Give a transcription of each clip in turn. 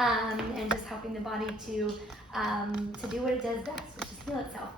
and just helping the body to do what it does best, which is heal itself.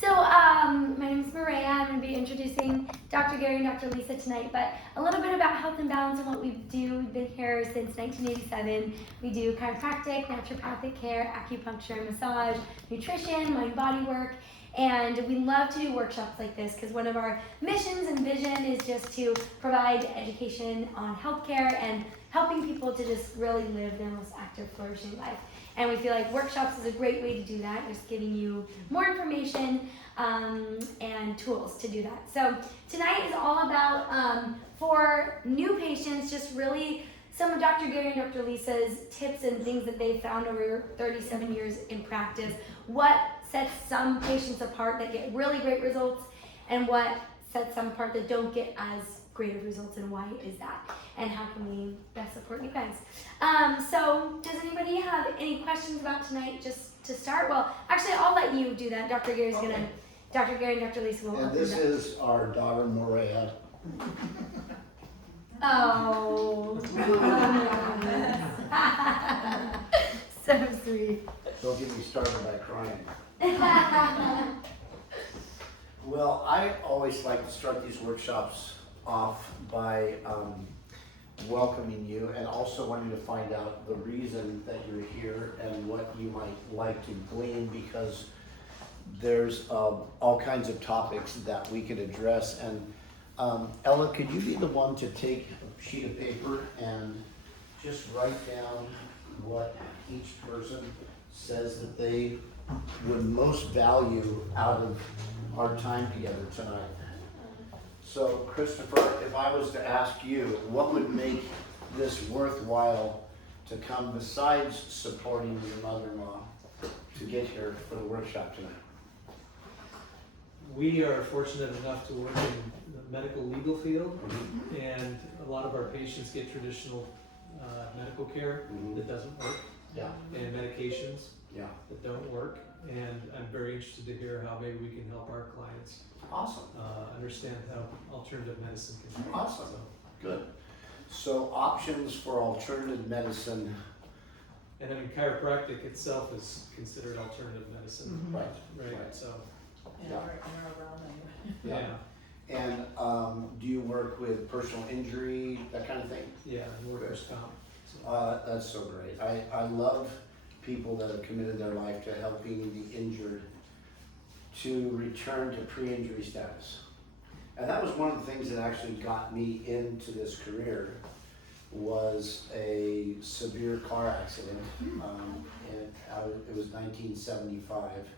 So my name is Maria. I'm going to be introducing Dr. Gary and Dr. Lisa tonight, but a little bit about Health and Balance and what we do. We've been here since 1987. We do chiropractic, naturopathic care, acupuncture, massage, nutrition, mind-body work, and we love to do workshops like this because one of our missions and vision is just to provide education on healthcare and helping people to just really live their most active, flourishing life. And we feel like workshops is a great way to do that, just giving you more information and tools to do that. So tonight is all about, for new patients, just really some of Dr. Gary and Dr. Lisa's tips and things that they've found over 37 years in practice. What sets some patients apart that get really great results, and what sets some apart that don't get as great of results, and why is that? And how can we best support you guys? So does anybody have any questions about tonight just to start? Well, actually, I'll let you do that. Dr. Gary's gonna, Dr. Gary and Dr. Lisa will. And this is our daughter, Maria. Oh. So sweet. Don't get me started by crying. Well, I always like to start these workshops off by welcoming you, and also wanting to find out the reason that you're here and what you might like to glean, because there's all kinds of topics that we could address. And Ella, could you be the one to take a sheet of paper and just write down what each person says that they would most value out of our time together tonight? So Christopher, if I was to ask you, what would make this worthwhile to come besides supporting your mother-in-law to get here for the workshop tonight? We are fortunate enough to work in the medical legal field, and a lot of our patients get traditional medical care that doesn't work, and medications that don't work. And I'm very interested to hear how maybe we can help our clients understand how alternative medicine can be. Awesome. Good. So options for alternative medicine. And I mean, chiropractic itself is considered alternative medicine. Right. Right. So. In our realm, Yeah. And do you work with personal injury, that kind of thing? Yeah, and workers' comp. So. That's so great. I love people that have committed their life to helping the injured to return to pre-injury status. And that was one of the things that actually got me into this career, was a severe car accident. It was 1975,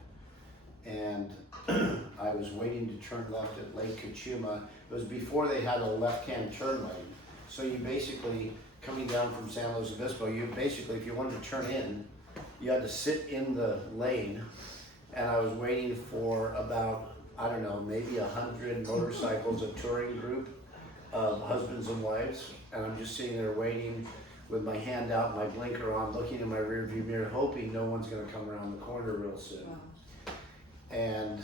and I was waiting to turn left at Lake Cachuma. It was before they had a left-hand turn lane. So you basically, coming down from San Luis Obispo, you basically, if you wanted to turn in, you had to sit in the lane, and I was waiting for about, I don't know, maybe 100 motorcycles, a touring group of husbands and wives, and I'm just sitting there waiting with my hand out, my blinker on, looking in my rearview mirror, hoping no one's gonna come around the corner real soon. And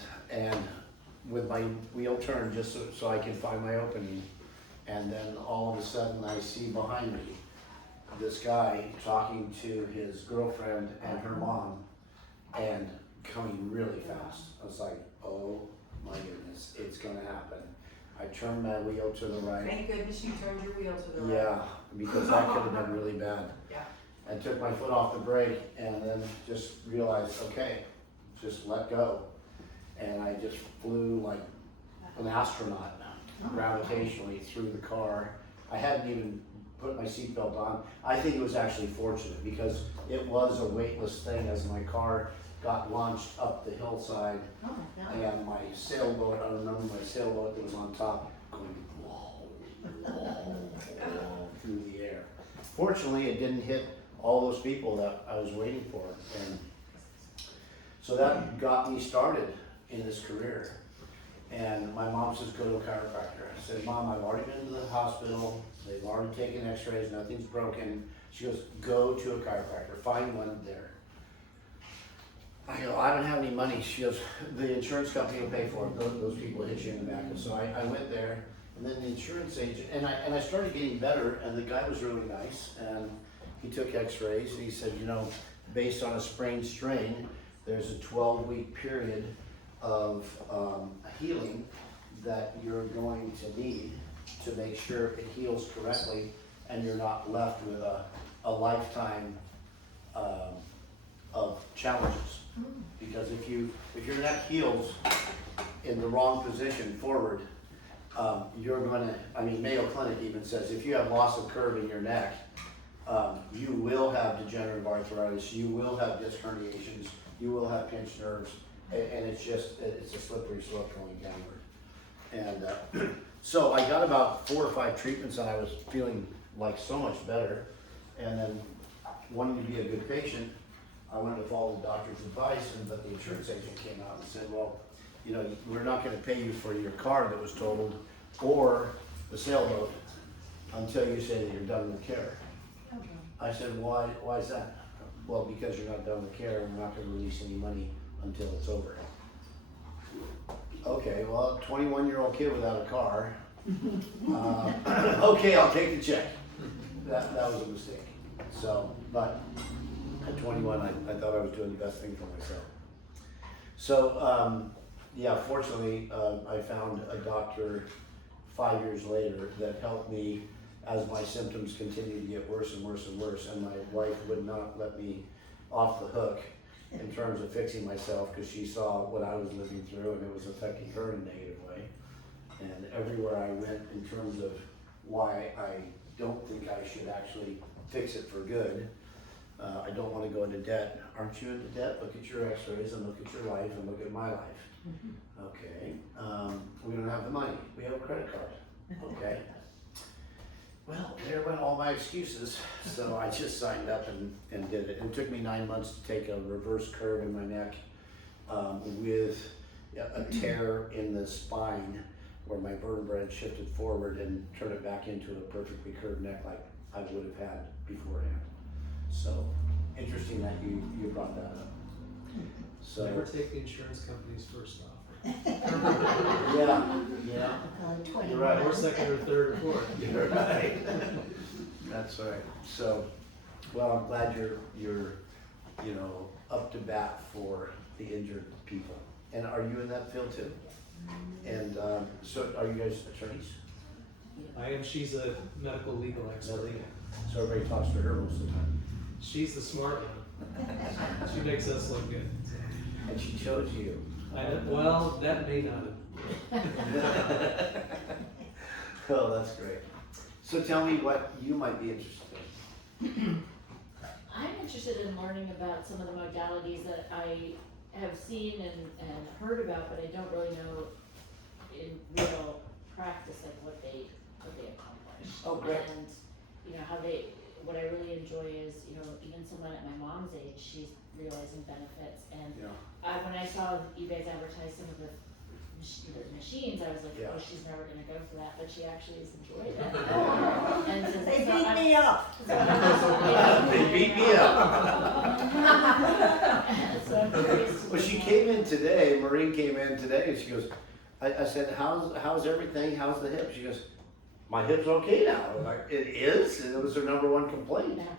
with my wheel turned just so I can find my opening, and then all of a sudden I see behind me this guy talking to his girlfriend and her mom, and coming really fast. I was like, oh my goodness, it's gonna happen. I turned my wheel to the right. Thank goodness you turned your wheel to the right. Yeah, because that could have been really bad. Yeah. I took my foot off the brake and then just realized, okay, just let go. And I just flew like an astronaut gravitationally through the car. I hadn't even put my seatbelt on. I think it was actually fortunate, because it was a weightless thing as my car got launched up the hillside, and my sailboat, I remember my sailboat that was on top, going through the air. Fortunately, it didn't hit all those people that I was waiting for, and so that got me started in this career. And my mom says, go to a chiropractor. I said, Mom, I've already been to the hospital, they've already taken x-rays, nothing's broken. She goes, go to a chiropractor, find one there. I go, I don't have any money. She goes, the insurance company will pay for it. Those people hit you in the back. And so I went there, and then the insurance agent, and I started getting better, and the guy was really nice, and he took x-rays and he said, you know, based on a sprained strain, there's a 12-week period of healing that you're going to need to make sure it heals correctly and you're not left with a lifetime of challenges. Because if your neck heals in the wrong position forward, you're gonna, I mean, Mayo Clinic even says if you have loss of curve in your neck, you will have degenerative arthritis, you will have disc herniations, you will have pinched nerves, and it's a slippery slope going downward. And so I got about 4 or 5 treatments and I was feeling like so much better. And then wanting to be a good patient, I wanted to follow the doctor's advice, but the insurance agent came out and said, well, you know, we're not gonna pay you for your car that was totaled or the sailboat until you say that you're done with care. Okay. I said, why is that? Well, because you're not done with care and we're not gonna release any money until it's over. Okay, well, 21-year-old kid without a car. Okay, I'll take the check. That was a mistake. So, but at 21, I thought I was doing the best thing for myself. So, yeah, fortunately, I found a doctor 5 years later that helped me as my symptoms continued to get worse and worse and worse, and my wife would not let me off the hook in terms of fixing myself because she saw what I was living through and it was affecting her in a negative way. And everywhere I went in terms of why I don't think I should actually fix it for good, I don't want to go into debt. Aren't you into debt? Look at your x-rays and look at your life and look at my life. Okay, we don't have the money. We have a credit card. Okay. Well, there went all my excuses. So I just signed up and did it. It took me 9 months to take a reverse curve in my neck with a tear in the spine where my vertebra had shifted forward and turn it back into a perfectly curved neck like I would have had beforehand. So interesting that you brought that up. So Never take the insurance company's first offer. yeah, you're right. Or second or third or fourth. You're right. That's right. So, well, I'm glad you're you know, up to bat for the injured people. And are you in that field too? And so are you guys attorneys? I am, she's a medical legal expert. So everybody talks to her most of the time. She's the smart one. She makes us look good. And she chose you. Well, that may not have. Oh, that's great. So tell me what you might be interested in. I'm interested in learning about some of the modalities that I have seen and heard about, but I don't really know in real practice like what they accomplish. Oh, great. And you know what I really enjoy is, you know, even someone at my mom's age, she's realizing benefits. And Yeah. when I saw you guys advertise some of the machines, I was like, Yeah. oh, she's never gonna go for that, but she actually has enjoyed it. And since They it's not- beat me up. They beat me up. So I'm curious to Well, she know. came in today, Maureen came in today, and she goes, I said, how's everything? How's the hip? She goes, my hip's okay now. I'm like, it is? And it was her #1 complaint. Yeah.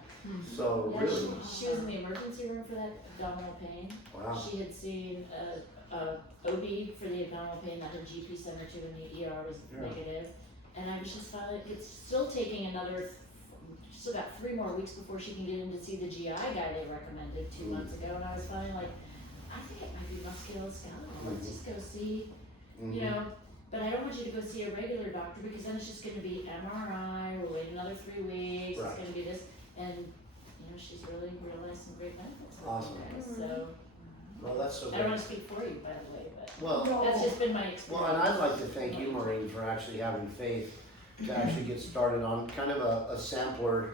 So Yeah, really, she was in the emergency room for that abdominal pain. wow. She had seen a OB for the abdominal pain that her GP sent her to in the ER was Yeah. negative. And I was just finally, it's still taking still got 3 more weeks before she can get in to see the GI guy they recommended 2 months ago. And I was finally like, I think it might be musculoskeletal. Let's just go see, you know. But I don't want you to go see a regular doctor because then it's just gonna be MRI, we'll wait another 3 weeks, Right. it's gonna be this. And, you know, she's really realized some great benefits with Awesome. you guys, so. Well, that's so I don't great. wanna speak for you, by the way, but Well, that's just been my experience. well, and I'd like to thank you, Maureen, for actually having faith to actually get started on kind of a sampler,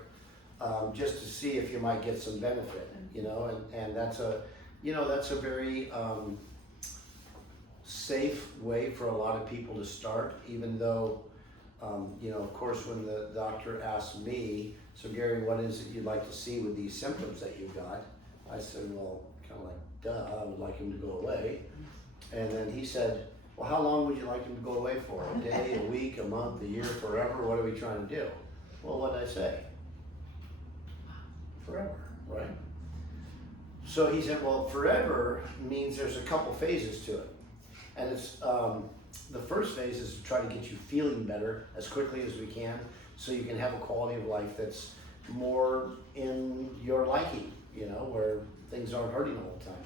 just to see if you might get some benefit, you know, and that's a very, safe way for a lot of people to start, even though, you know, of course, when the doctor asked me, so Gary, what is it you'd like to see with these symptoms that you've got? I said, well, kind of like, duh, I would like him to go away. And then he said, well, how long would you like him to go away for? A day, a week, a month, a year, forever? What are we trying to do? Well, what did I say? Forever, right? So he said, well, forever means there's a couple phases to it. And it's, the first phase is to try to get you feeling better as quickly as we can so you can have a quality of life that's more in your liking, you know, where things aren't hurting all the time.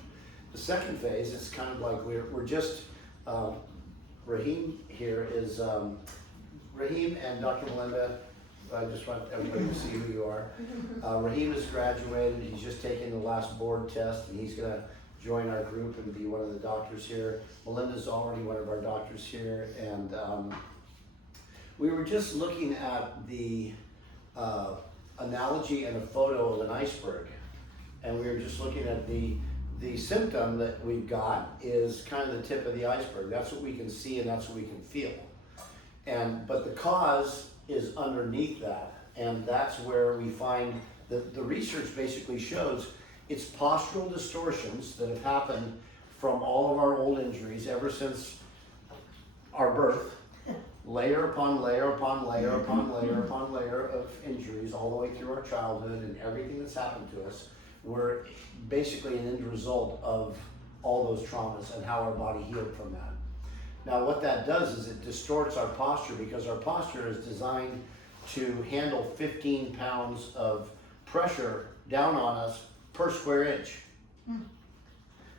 The second phase is kind of like we're just, Raheem here is, Raheem and Dr. Melinda, I just want everybody to see who you are. Raheem has graduated, he's just taken the last board test and he's gonna join our group and be one of the doctors here. Melinda's already one of our doctors here, and we were just looking at the analogy and a photo of an iceberg, and we were just looking at the symptom that we've got is kind of the tip of the iceberg. That's what we can see and that's what we can feel. But the cause is underneath that, and that's where we find the research basically shows it's postural distortions that have happened from all of our old injuries ever since our birth, layer upon layer upon layer upon layer upon layer of injuries all the way through our childhood, and everything that's happened to us. We're basically an end result of all those traumas and how our body healed from that. Now what that does is it distorts our posture, because our posture is designed to handle 15 pounds of pressure down on us per square inch.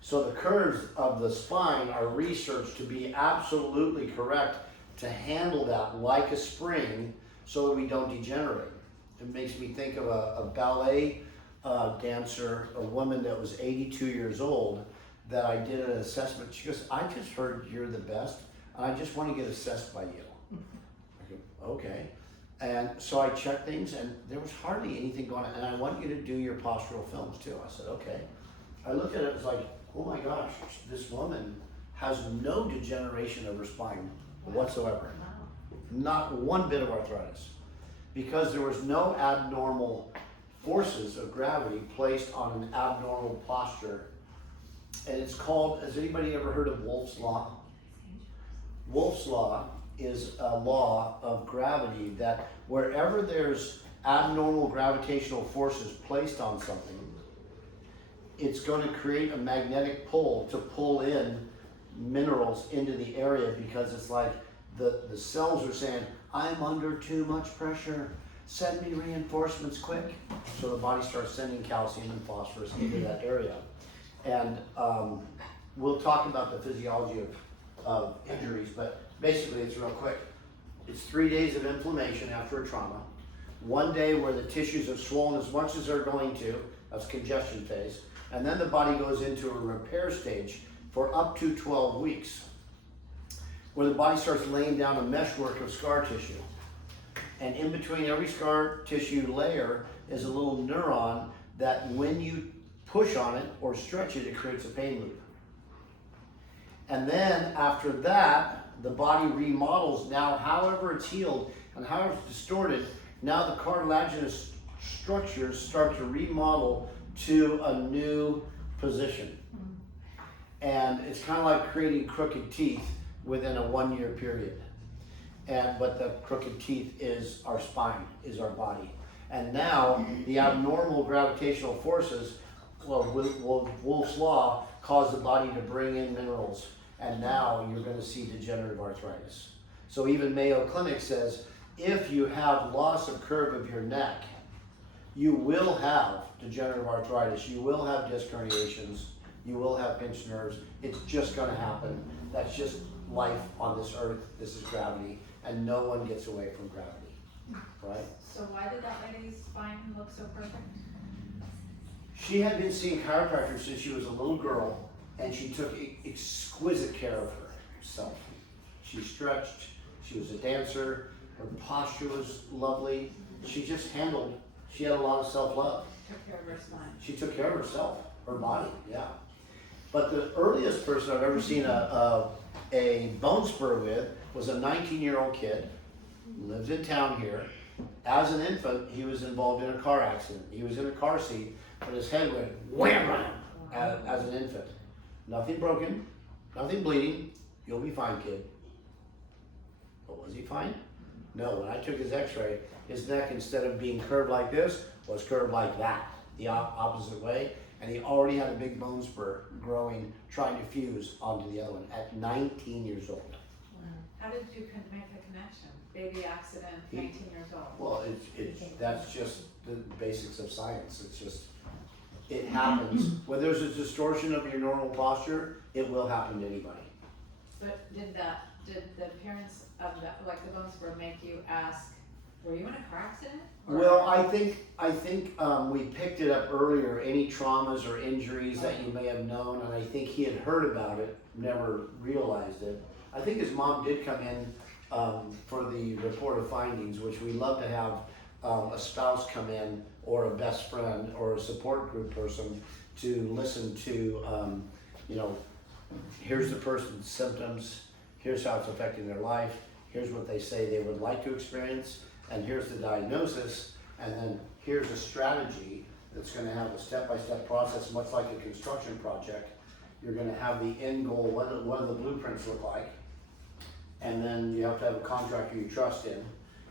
So the curves of the spine are researched to be absolutely correct to handle that like a spring so that we don't degenerate. It makes me think of a ballet dancer, a woman that was 82 years old, that I did an assessment. She goes, I just heard you're the best, and I just want to get assessed by you. I go, okay. And so I checked things, and there was hardly anything going on, and I want you to do your postural films too. I said, okay. I looked at it, it was like, oh my gosh, this woman has no degeneration of her spine whatsoever. Not one bit of arthritis. Because there was no abnormal forces of gravity placed on an abnormal posture. And it's called, has anybody ever heard of Wolff's Law? Wolff's Law is a law of gravity that wherever there's abnormal gravitational forces placed on something, it's going to create a magnetic pull to pull in minerals into the area, because it's like the cells are saying, I'm under too much pressure, send me reinforcements quick. So the body starts sending calcium and phosphorus into that area. And we'll talk about the physiology of injuries, but basically it's real quick. It's 3 days of inflammation after a trauma. 1 day where the tissues have swollen as much as they're going to, that's congestion phase. And then the body goes into a repair stage for up to 12 weeks, where the body starts laying down a meshwork of scar tissue. And in between every scar tissue layer is a little neuron that when you push on it or stretch it, it creates a pain loop. And then after that, the body remodels. Now, however it's healed and however it's distorted, now the cartilaginous structures start to remodel to a new position. And it's kind of like creating crooked teeth within a 1 year period. But the crooked teeth is our spine, is our body. And now the abnormal gravitational forces, Wolff's Law, cause the body to bring in minerals. And now you're going to see degenerative arthritis. So even Mayo Clinic says, if you have loss of curve of your neck, you will have degenerative arthritis, you will have disc herniations, you will have pinched nerves. It's just going to happen. That's just life on this earth. This is gravity, and no one gets away from gravity, right? So why did that lady's spine look so perfect? She had been seeing chiropractors since she was a little girl, and she took exquisite care of herself. She stretched, she was a dancer, her posture was lovely. She just handled, she had a lot of self-love. Took care of her spine. She took care of herself, her body, yeah. But the earliest person I've ever seen a bone spur with was a 19-year-old kid, lives in town here. As an infant, he was involved in a car accident. He was in a car seat, but his head went wham as an infant. Nothing broken, nothing bleeding. You'll be fine, kid. But was he fine? No, when I took his x-ray, his neck, instead of being curved like this, was curved like that. the opposite way, and he already had a big bone spur growing, trying to fuse onto the other one at 19 years old. How did you make the connection? Baby accident, 19 years old. Well, that's just the basics of science. It's just, it happens. When there's a distortion of your normal posture, it will happen to anybody. But did the appearance of that, like the bone spur, make you ask, were you in a car accident? Or- Well, I think we picked it up earlier, any traumas or injuries that you may have known, and I think he had heard about it, never realized it. I think his mom did come in for the report of findings, which we love to have a spouse come in, or a best friend, or a support group person to listen to, here's the person's symptoms, here's how it's affecting their life, here's what they say they would like to experience, and here's the diagnosis, and then here's a strategy that's gonna have a step-by-step process, much like a construction project. You're gonna have the end goal, what do the blueprints look like? And then you have to have a contractor you trust in.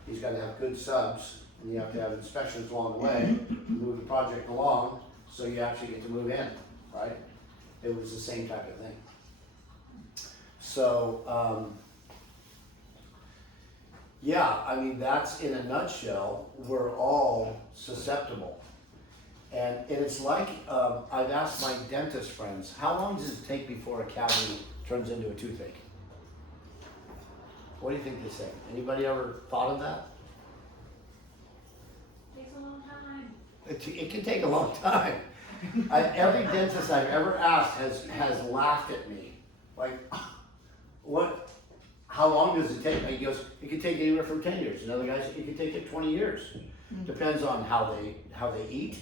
He's gotta have good subs, and you have to have inspections along the way, to move the project along, so you actually get to move in, right? It was the same type of thing. So, yeah, I mean, that's in a nutshell, we're all susceptible. And it's like, I've asked my dentist friends, how long does it take before a cavity turns into a toothache? What do you think they say? Anybody ever thought of that? Takes a long time. It can take a long time. Every dentist I've ever asked has laughed at me. Like, what? How long does it take? And he goes, it could take anywhere from 10 years. Another guy said it could take 20 years. Depends on how they eat,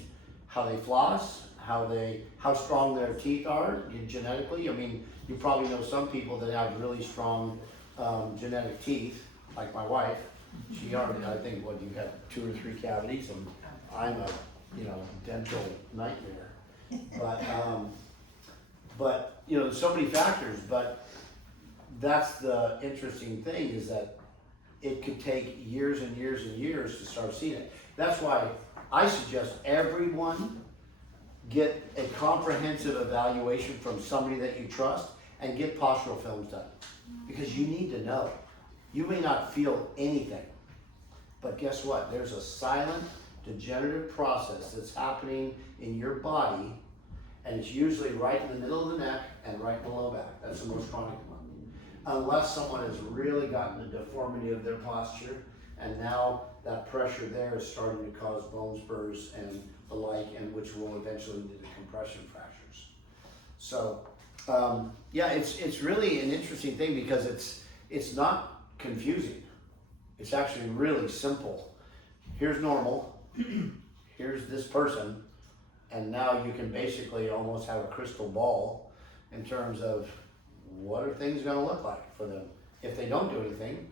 how they floss, how strong their teeth are genetically. I mean, you probably know some people that have really strong genetic teeth, like my wife. She already, I think, you have 2 or 3 cavities, and I'm a, dental nightmare. But there's so many factors, but that's the interesting thing, is that it could take years and years and years to start seeing it. That's why I suggest everyone get a comprehensive evaluation from somebody that you trust, and get postural films done. Because you need to know. You may not feel anything, but guess what? There's a silent degenerative process that's happening in your body, and it's usually right in the middle of the neck and right in the low back. That's the most chronic one. Unless someone has really gotten a deformity of their posture, and now that pressure there is starting to cause bone spurs and the like, and which will eventually lead to compression fractures. So, yeah, it's really an interesting thing, because it's not confusing. It's actually really simple. Here's normal, here's this person, and now you can basically almost have a crystal ball in terms of what are things gonna look like for them if they don't do anything,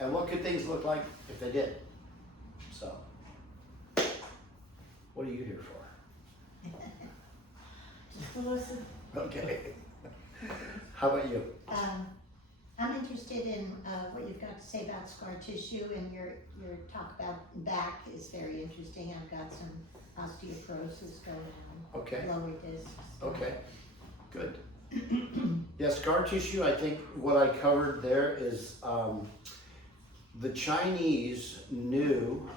and what could things look like if they did. So, what are you here for? Melissa, Okay. How about you? I'm interested in what you've got to say about scar tissue, and your talk about back is very interesting. I've got some osteoporosis going on, Okay. lower discs. Okay, good. Yeah, scar tissue, I think what I covered there is the Chinese knew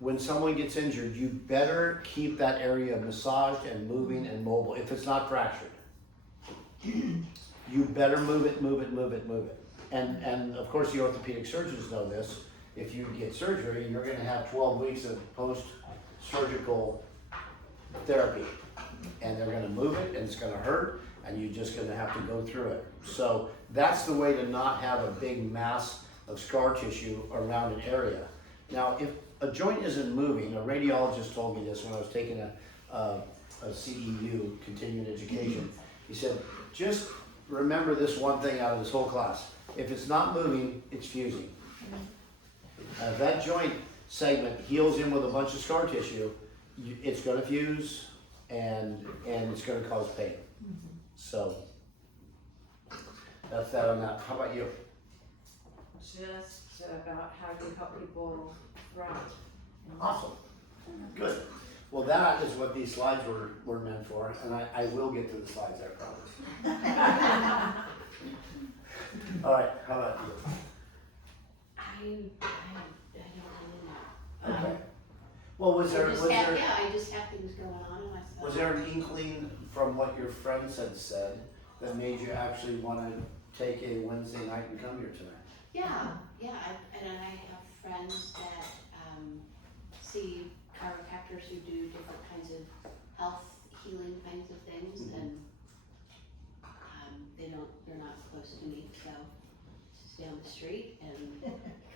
when someone gets injured, you better keep that area massaged and moving and mobile if it's not fractured. You better move it. And of course the orthopedic surgeons know this. If you get surgery, you're gonna have 12 weeks of post-surgical therapy. And they're gonna move it, and it's gonna hurt, and you're just gonna have to go through it. So that's the way to not have a big mass of scar tissue around an area. Now, if a joint isn't moving, a radiologist told me this when I was taking a CEU, continuing education. He said, just remember this one thing out of this whole class. If it's not moving, it's fusing. If that joint segment heals in with a bunch of scar tissue, it's gonna fuse, and it's gonna cause pain. So, that's that on that. How about you? Just about how you help people thrive. Awesome. Good. Well, that is what these slides were meant for, and I will get to the slides, I promise. All right, how about you? I don't really know. Okay. Well, was there, I was just have, there, yeah, I just have things going on and I thought. was there an inkling from what your friends had said that made you actually wanna take a Wednesday night and come here tonight? Yeah, and I have friends that, see chiropractors who do different kinds of health healing kinds of things Mhm. and, they're not close to me, so it's just down the street and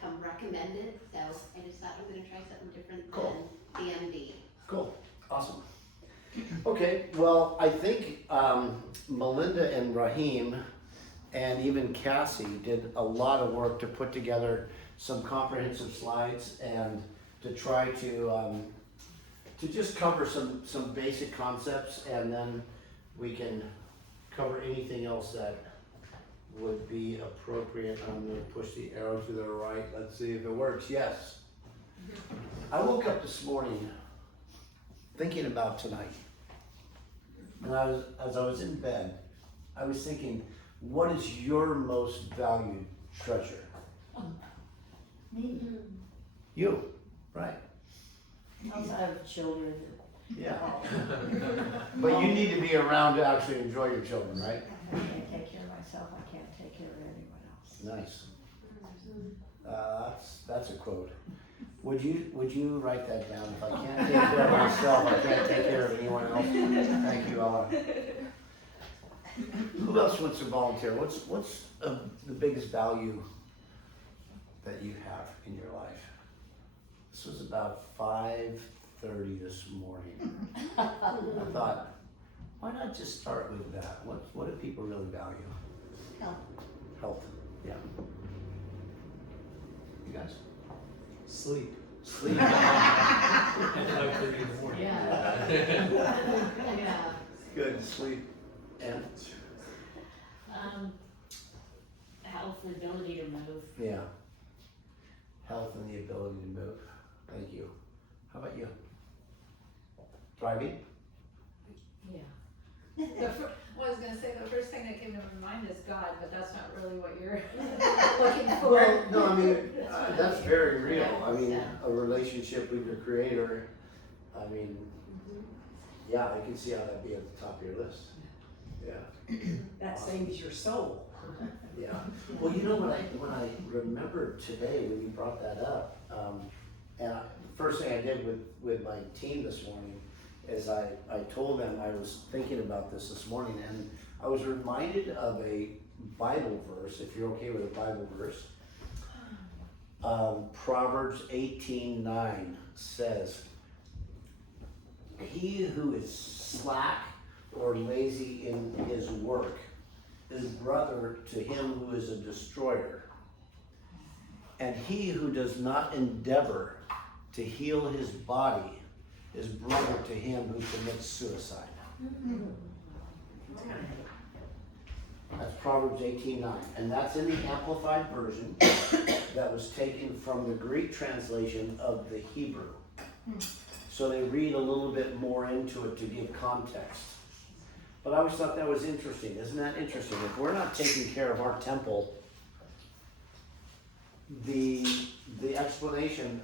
come recommended, so I just thought I'm gonna try something different Cool. than DMD. Cool, awesome. Okay, well, I think Melinda and Raheem and even Cassie did a lot of work to put together some comprehensive slides and to try to just cover some basic concepts, and then we can cover anything else that would be appropriate. I'm gonna push the arrow to the right, let's see if it works, yes. I woke up this morning thinking about tonight. And as I was in bed, I was thinking, what is your most valued treasure? Me, You, right, outside of children. yeah. But you need to be around to actually enjoy your children, right? I can't take care of myself, I can't take care of anyone else. Nice. That's a quote. Would you write that down? If I can't take care of myself, I can't take care of anyone else. Thank you, Ella. Who else wants to volunteer? What's the biggest value that you have in your life? This was about 5:30 this morning. I thought, why not just start with that? What do people really value? Health. Health, yeah. You guys? Sleep. Sleep. At 5:30 in the morning. Yeah. Good, sleep. And, Health, the ability to move. yeah. Health and the ability to move. Thank you. How about you? Driving? Well, I was gonna say, the first thing that came to my mind is God, but that's not really what you're looking for. Well, no, I mean, that's very real. I mean, a relationship with your creator, I mean, yeah, I can see how that'd be at the top of your list. Yeah, That saves your soul. yeah. Well, you know what I remembered today when you brought that up, and first thing I did with my team this morning is I told them I was thinking about this morning, and I was reminded of a Bible verse, if you're okay with a Bible verse. Proverbs 18:9 says, "He who is slack or lazy in his work is brother to him who is a destroyer. And he who does not endeavor to heal his body is brother to him who commits suicide." That's Proverbs 18:9, and that's in the Amplified Version that was taken from the Greek translation of the Hebrew. So they read a little bit more into it to give context. But I always thought that was interesting. Isn't that interesting? If we're not taking care of our temple, the explanation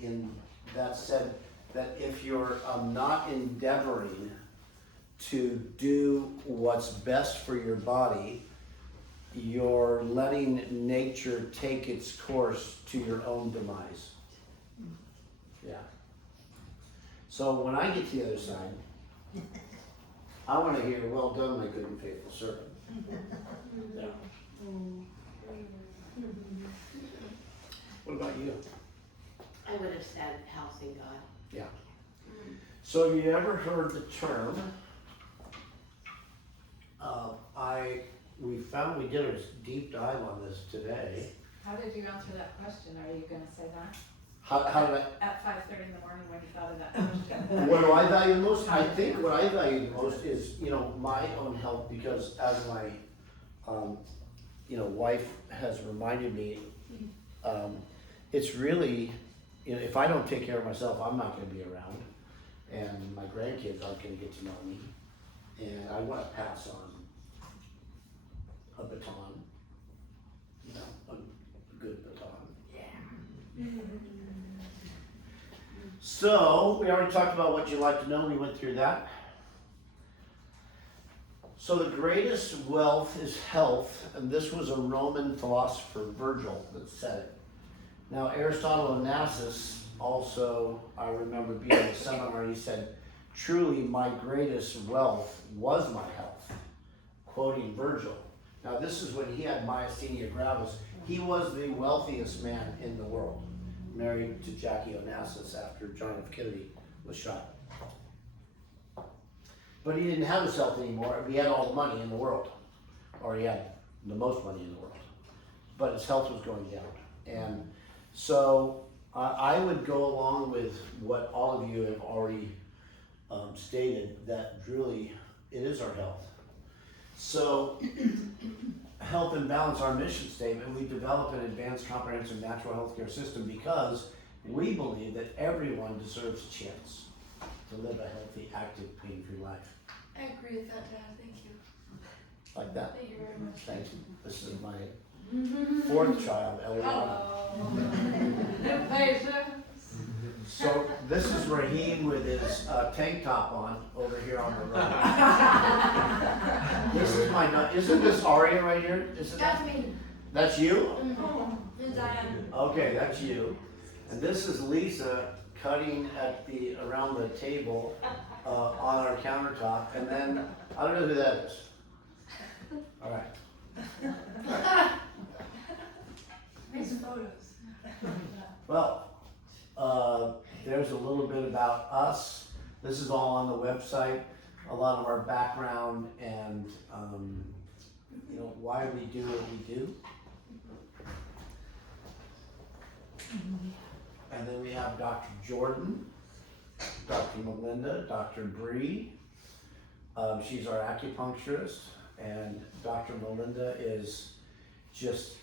in that said that if you're not endeavoring to do what's best for your body, you're letting nature take its course to your own demise. Yeah. So when I get to the other side, I want to hear, "Well done, my good and faithful servant." Yeah. What about you? I would have said health and God. Yeah. So have you ever heard the term? We did a deep dive on this today. How did you answer that question? Are you gonna say that? How did At 5:30 in the morning when you thought of that question? what do I value the most? I think what I value the most is, my own health, because as my, wife has reminded me, it's really, if I don't take care of myself, I'm not gonna be around. and my grandkids aren't gonna get to know me. And I wanna pass on a baton, you know, a good baton. So, we already talked about what you like to know, we went through that. So the greatest wealth is health, and this was a Roman philosopher, Virgil, that said it. Now Aristotle Onassis also, I remember being in a seminar, he said, truly my greatest wealth was my health, quoting Virgil. Now this is when he had myasthenia gravis. He was the wealthiest man in the world, married to Jackie Onassis after John F. Kennedy was shot. But he didn't have his health anymore. He had all the money in the world, or he had the most money in the world, but his health was going down. And so I would go along with what all of you have already stated, that really it is our health. So health and balance, our mission statement, we develop an advanced comprehensive natural healthcare system because we believe that everyone deserves a chance to live a healthy, active, pain-free life. I agree with that, Dad. Thank you. Like that. Thank you very much. Thank you. This is my fourth child, Eliana. New patient. So this is Raheem with his tank top on over here on the right. This is my nut. Isn't this Aria right here? Isn't That's that? me. That's you? And Diane. Okay, that's you. And this is Lisa cutting at around the table on our countertop. And then I don't know who that is. All right. Nice photos. Well, there's a little bit about us. This is all on the website. A lot of our background and you know why we do what we do. And then we have Dr. Jordan, Dr. Melinda, Dr. Bree. She's our acupuncturist, and Dr. Melinda is just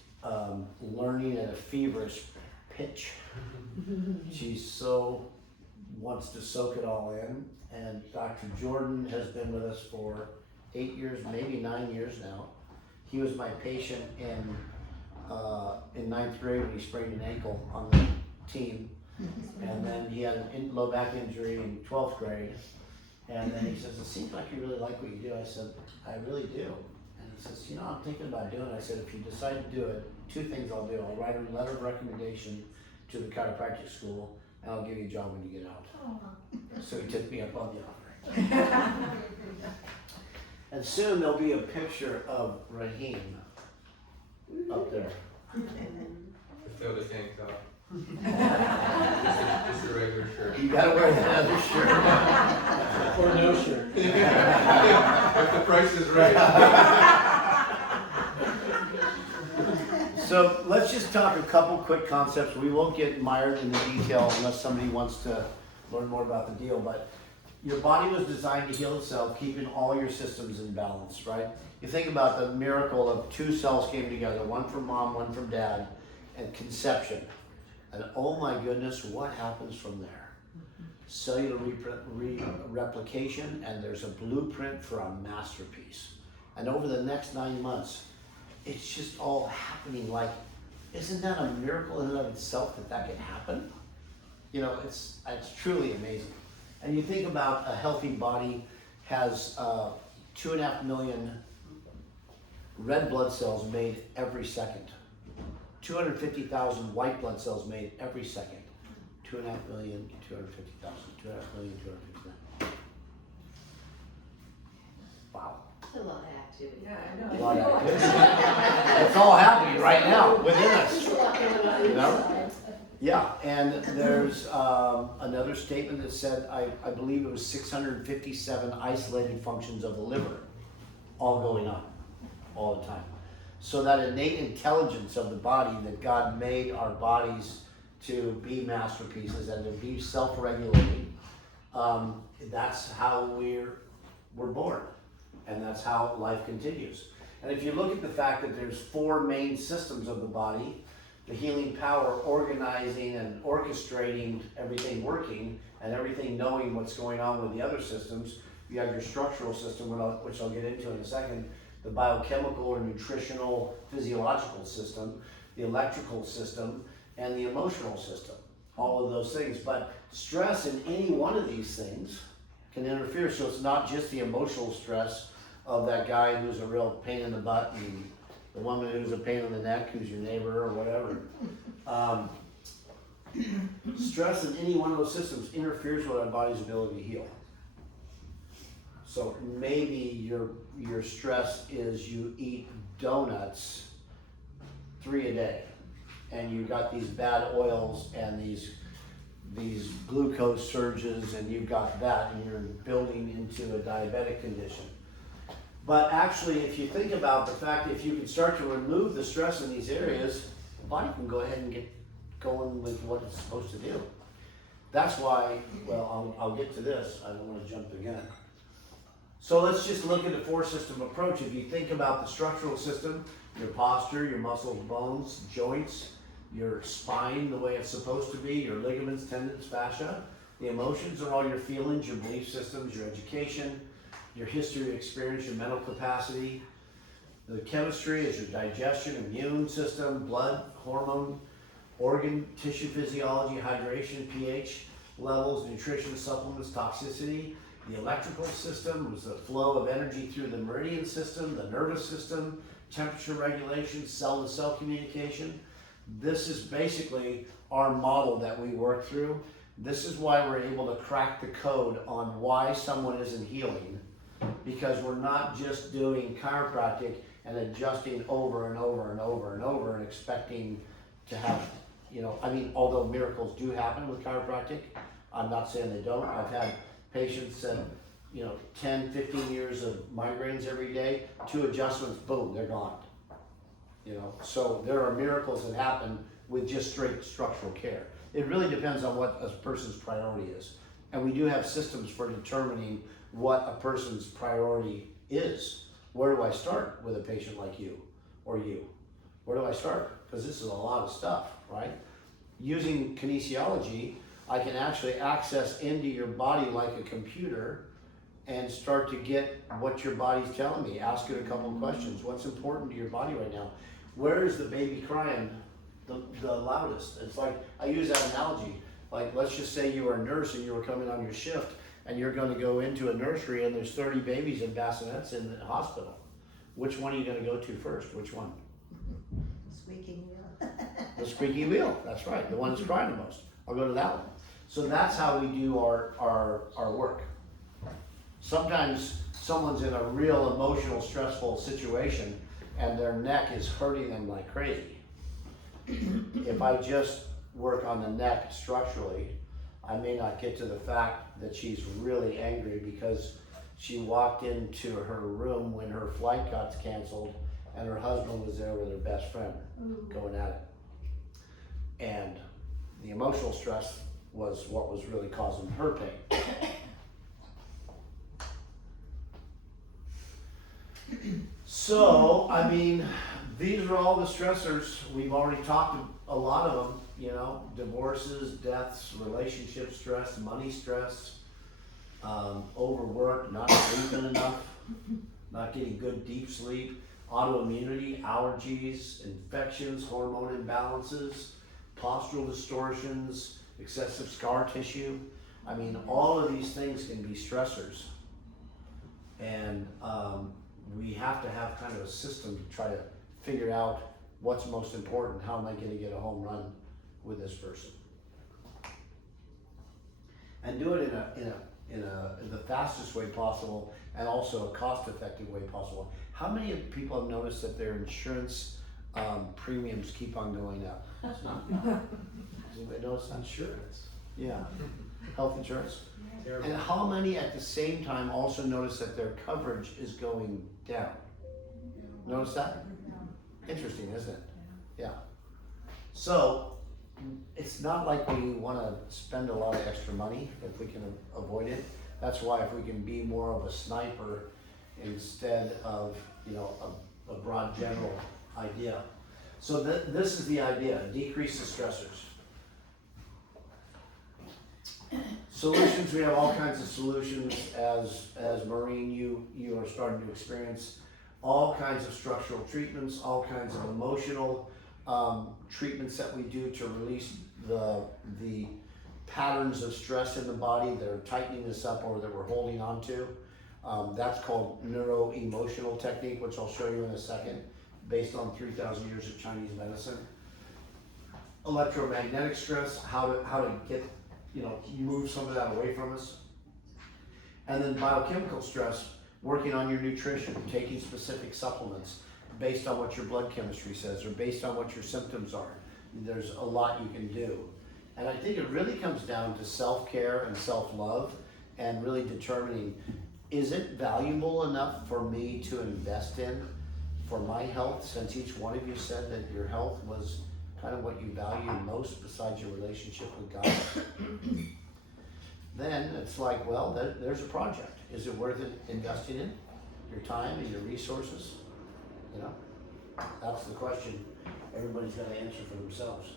learning at a feverish pitch. She's so wants to soak it all in. And Dr. Jordan has been with us for 8 years, maybe 9 years now. He was my patient in 9th grade when he sprained an ankle on the team. And then he had a low back injury in 12th grade. And then he says, it seems like you really like what you do. I said, I really do. And he says, you know, I'm thinking about doing it. I said, if you decide to do it, 2 things I'll do. I'll write a letter of recommendation to the chiropractic school, and I'll give you a job when you get out. So he took me up on the offer. And soon there'll be a picture of Raheem up there. Fill the tank top. Just a regular shirt. You gotta wear that other shirt. Or no shirt. If the price is right. So let's just talk a couple quick concepts. We won't get mired in the detail unless somebody wants to learn more about the deal, but your body was designed to heal itself, keeping all your systems in balance, right? You think about the miracle of 2 cells came together, one from mom, one from dad, and conception. And oh my goodness, what happens from there? Cellular replication, and there's a blueprint for a masterpiece. And over the next 9 months, it's just all happening. Like, isn't that a miracle in and of itself that could happen? You know, it's truly amazing. And you think about a healthy body has 2.5 million red blood cells made every second. 250,000 white blood cells made every second. 2.5 million, 250,000, 2.5 million, 250,000. Wow. That's a lot of activity. Yeah, I A know. lot of activity. It's all happening right now within us. You know? Yeah, and there's another statement that said, I believe it was 657 isolated functions of the liver, all going on, all the time. So that innate intelligence of the body that God made our bodies to be masterpieces and to be self-regulating, that's how we're born, and that's how life continues. And if you look at the fact that there's 4 main systems of the body, the healing power organizing and orchestrating everything working and everything knowing what's going on with the other systems. You have your structural system, which I'll get into in a second, the biochemical or nutritional physiological system, the electrical system, and the emotional system, all of those things. But stress in any one of these things can interfere, so it's not just the emotional stress of that guy who's a real pain in the butt and the woman who's a pain in the neck, who's your neighbor or whatever. Stress in any one of those systems interferes with our body's ability to heal. So maybe your stress is you eat donuts 3 a day, and you got these bad oils and these glucose surges, and you've got that, and you're building into a diabetic condition. But actually, if you think about the fact that if you can start to remove the stress in these areas, the body can go ahead and get going with what it's supposed to do. That's why, well, I'll get to this. I don't want to jump again. So let's just look at the 4-system approach. If you think about the structural system, your posture, your muscles, bones, joints, your spine the way it's supposed to be, your ligaments, tendons, fascia. The emotions are all your feelings, your belief systems, your education, your history, experience, your mental capacity. The chemistry is your digestion, immune system, blood, hormone, organ, tissue physiology, hydration, pH levels, nutrition, supplements, toxicity. The electrical system was the flow of energy through the meridian system, the nervous system, temperature regulation, cell-to-cell communication. This is basically our model that we work through. This is why we're able to crack the code on why someone isn't healing, because we're not just doing chiropractic and adjusting over and over and over and over and expecting to have, although miracles do happen with chiropractic, I'm not saying they don't. I've had patients that, 10, 15 years of migraines every day, 2 adjustments, boom, they're gone. So there are miracles that happen with just straight structural care. It really depends on what a person's priority is. And we do have systems for determining what a person's priority is. Where do I start with a patient like you or you? Where do I start? Because this is a lot of stuff, right? Using kinesiology, I can actually access into your body like a computer and start to get what your body's telling me. Ask it a couple of questions. What's important to your body right now? Where is the baby crying the loudest? It's like, I use that analogy. Like, let's just say you were a nurse and you were coming on your shift and you're going to go into a nursery and there's 30 babies in bassinets in the hospital. Which one are you going to go to first? Which one? Squeaking wheel. The squeaky wheel, that's right. The one that's crying the most. I'll go to that one. So that's how we do our work. Sometimes someone's in a real emotional, stressful situation and their neck is hurting them like crazy. If I just work on the neck structurally, I may not get to the fact that she's really angry because she walked into her room when her flight got canceled and her husband was there with her best friend going at it. And the emotional stress was what was really causing her pain. So, these are all the stressors. We've already talked a lot of them, divorces, deaths, relationship stress, money stress, overwork, not sleeping enough, not getting good deep sleep, autoimmunity, allergies, infections, hormone imbalances, postural distortions, excessive scar tissue. All of these things can be stressors. And we have to have kind of a system to try to figure out what's most important. How am I going to get a home run with this person? And do it in the fastest way possible and also a cost-effective way possible. How many people have noticed that their insurance premiums keep on going up? Does anybody notice that? Insurance. Yeah, health insurance. Terrible. And how many at the same time also notice that their coverage is going down? Notice that? Interesting, isn't it? Yeah. So it's not like we want to spend a lot of extra money if we can avoid it. That's why if we can be more of a sniper instead of a broad general idea. So this is the idea, decrease the stressors. Solutions, we have all kinds of solutions. As Maureen, you are starting to experience all kinds of structural treatments, all kinds of emotional treatments that we do to release the patterns of stress in the body that are tightening us up or that we're holding on to. That's called neuro-emotional technique, which I'll show you in a second, based on 3,000 years of Chinese medicine. Electromagnetic stress, how to get, move some of that away from us. And then biochemical stress, working on your nutrition, taking specific supplements based on what your blood chemistry says or based on what your symptoms are. There's a lot you can do. And I think it really comes down to self-care and self-love and really determining, is it valuable enough for me to invest in for my health, since each one of you said that your health was kind of what you value most besides your relationship with God? Then it's like, well, there's a project. Is it worth it investing in? Your time and your resources? That's the question everybody's got to answer for themselves.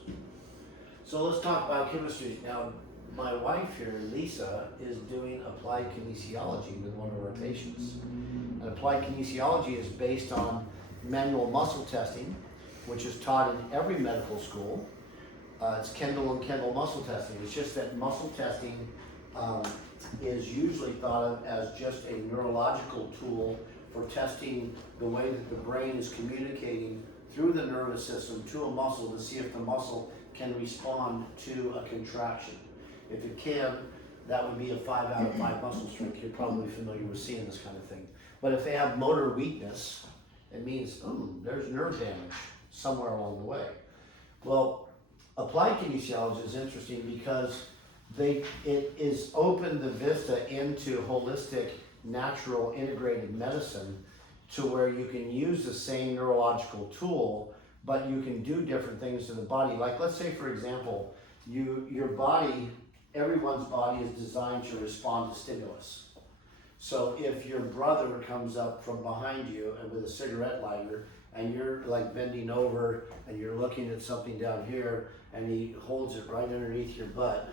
So let's talk biochemistry. Now, my wife here, Lisa, is doing applied kinesiology with one of our patients. And applied kinesiology is based on manual muscle testing, which is taught in every medical school. It's Kendall and Kendall muscle testing. It's just that muscle testing is usually thought of as just a neurological tool for testing the way that the brain is communicating through the nervous system to a muscle to see if the muscle can respond to a contraction. If it can, that would be a 5 out of 5 muscle strength. You're probably familiar with seeing this kind of thing. But if they have motor weakness, it means, there's nerve damage somewhere along the way. Well, applied kinesiology is interesting because it is opened the vista into holistic, natural, integrated medicine to where you can use the same neurological tool, but you can do different things to the body. Like, let's say, for example, your body, everyone's body is designed to respond to stimulus. So if your brother comes up from behind you and with a cigarette lighter, and you're like bending over and you're looking at something down here, and he holds it right underneath your butt,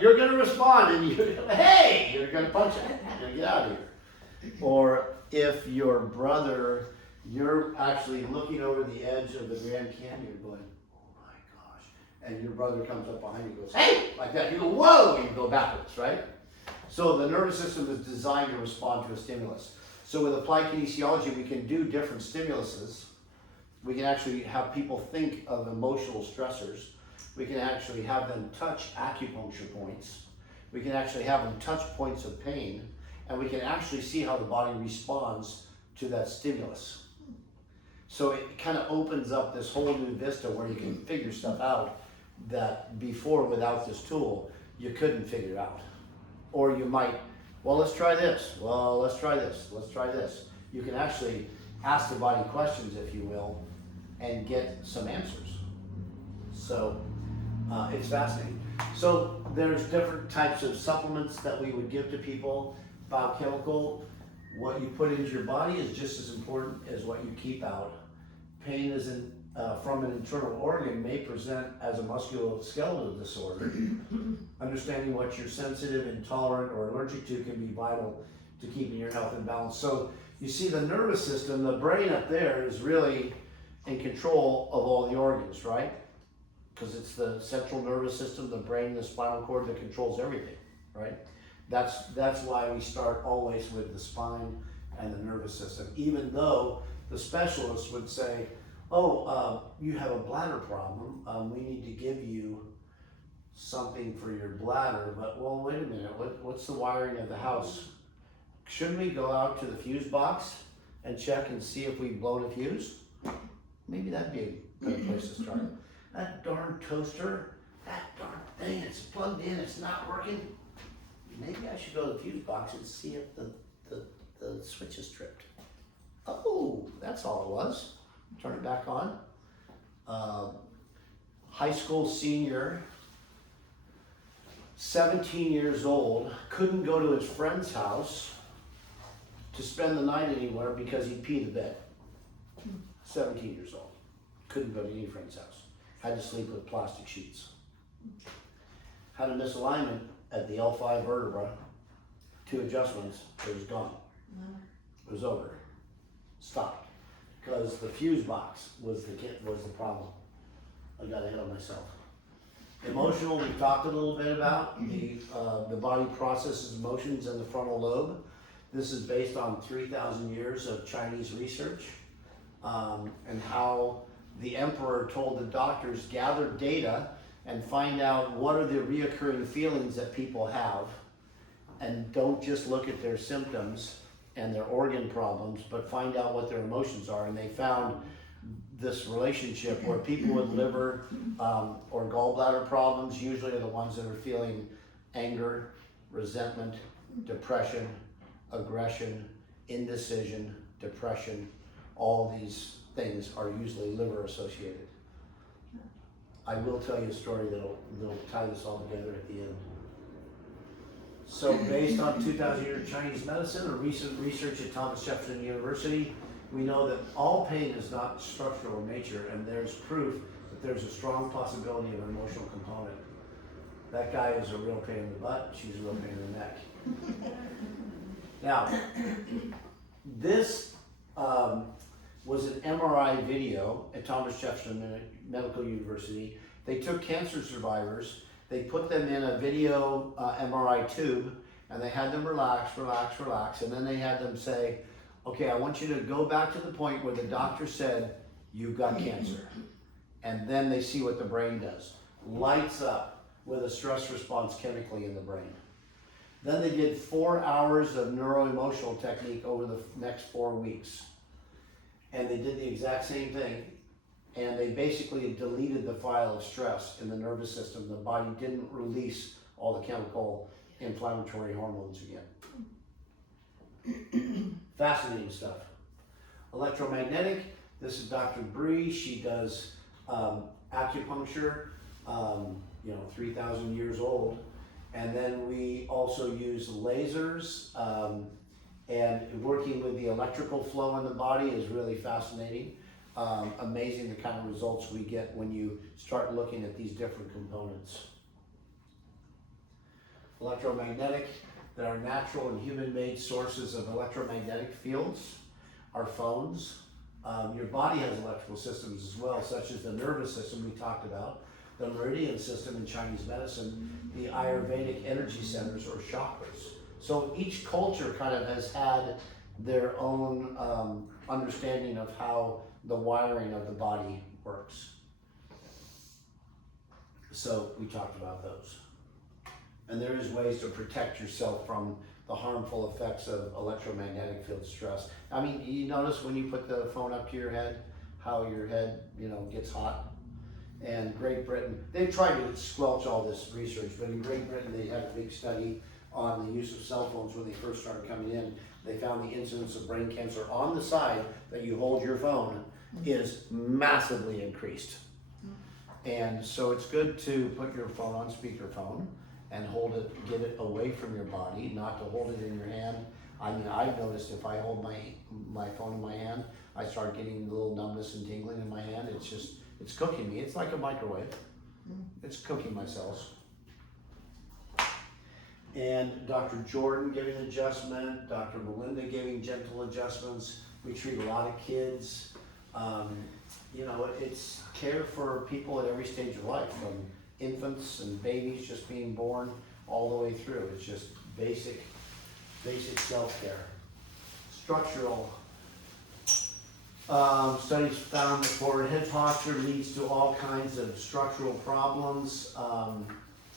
you're gonna respond and you're gonna punch him. You're gonna get out of here. Or if your brother, you're actually looking over the edge of the Grand Canyon going, oh my gosh, and your brother comes up behind you and goes, hey, like that, you go, whoa, and you go backwards, right? So the nervous system is designed to respond to a stimulus. So with applied kinesiology, we can do different stimuluses. We can actually have people think of emotional stressors. We can actually have them touch acupuncture points. We can actually have them touch points of pain, and we can actually see how the body responds to that stimulus. So it kind of opens up this whole new vista where you can figure stuff out that before, without this tool, you couldn't figure out. Or you might, well, let's try this. Well, let's try this. Let's try this. You can actually ask the body questions, if you will, and get some answers. So it's fascinating. So there's different types of supplements that we would give to people. Biochemical, what you put into your body is just as important as what you keep out. Pain is from an internal organ may present as a musculoskeletal disorder. Understanding what you're sensitive, intolerant, or allergic to can be vital to keeping your health in balance. So you see the nervous system, the brain up there is really in control of all the organs, right? Because it's the central nervous system, the brain, the spinal cord that controls everything, right? That's why we start always with the spine and the nervous system, even though the specialists would say, you have a bladder problem, we need to give you something for your bladder, but well, wait a minute, what's the wiring of the house? Shouldn't we go out to the fuse box and check and see if we've blown a fuse? Maybe that'd be a good place to start. That darn toaster, that darn thing, it's plugged in, it's not working. Maybe I should go to the fuse box and see if the switch is tripped. Oh, that's all it was. Turn it back on. High school senior, 17 years old, couldn't go to his friend's house to spend the night anywhere because he peed the bed. 17 years old. Couldn't go to any friend's house. Had to sleep with plastic sheets. Had a misalignment at the L5 vertebra, 2 adjustments, it was gone. It was over. Stopped. Because the fuse box was the problem. I got ahead of myself. Emotional, we talked a little bit about. The body processes emotions in the frontal lobe. This is based on 3,000 years of Chinese research, and how the emperor told the doctors, gather data and find out what are the reoccurring feelings that people have, and don't just look at their symptoms and their organ problems, but find out what their emotions are. And they found this relationship where people with liver or gallbladder problems usually are the ones that are feeling anger, resentment, depression, aggression, indecision, depression. All these things are usually liver associated. I will tell you a story that'll tie this all together at the end. So based on 2,000 years of Chinese medicine or recent research at Thomas Jefferson University, we know that all pain is not structural in nature, and there's proof that there's a strong possibility of an emotional component. That guy is a real pain in the butt, she's a real pain in the neck. Now, this was an MRI video at Thomas Jefferson Medical University. They took cancer survivors, they put them in a video MRI tube, and they had them relax, relax, relax, and then they had them say, okay, I want you to go back to the point where the doctor said, you've got cancer. And then they see what the brain does. Lights up with a stress response chemically in the brain. Then they did 4 hours of neuroemotional technique over the next 4 weeks. And they did the exact same thing. And they basically deleted the file of stress in the nervous system. The body didn't release all the chemical inflammatory hormones again. Fascinating stuff. Electromagnetic, this is Dr. Bree. She does acupuncture, 3,000 years old. And then we also use lasers, and working with the electrical flow in the body is really fascinating. Amazing the kind of results we get when you start looking at these different components. Electromagnetic, there are natural and human-made sources of electromagnetic fields. Our phones. Your body has electrical systems as well, such as the nervous system we talked about, the meridian system in Chinese medicine, the Ayurvedic energy centers or chakras. So each culture kind of has had their own understanding of how the wiring of the body works. So we talked about those. And there is ways to protect yourself from the harmful effects of electromagnetic field stress. I mean, you notice when you put the phone up to your head, how your head, gets hot. And Great Britain, they've tried to squelch all this research, but in Great Britain they had a big study on the use of cell phones when they first started coming in. They found the incidence of brain cancer on the side that you hold your phone is massively increased. And so it's good to put your phone on speakerphone and hold it, get it away from your body, not to hold it in your hand. I mean, I've noticed if I hold my phone in my hand, I start getting a little numbness and tingling in my hand. It's cooking me. It's like a microwave. It's cooking my cells. And Dr. Jordan giving adjustment, Dr. Melinda giving gentle adjustments. We treat a lot of kids. It's care for people at every stage of life, from infants and babies just being born all the way through. It's just basic self-care. Structural. Studies found that forward head posture leads to all kinds of structural problems,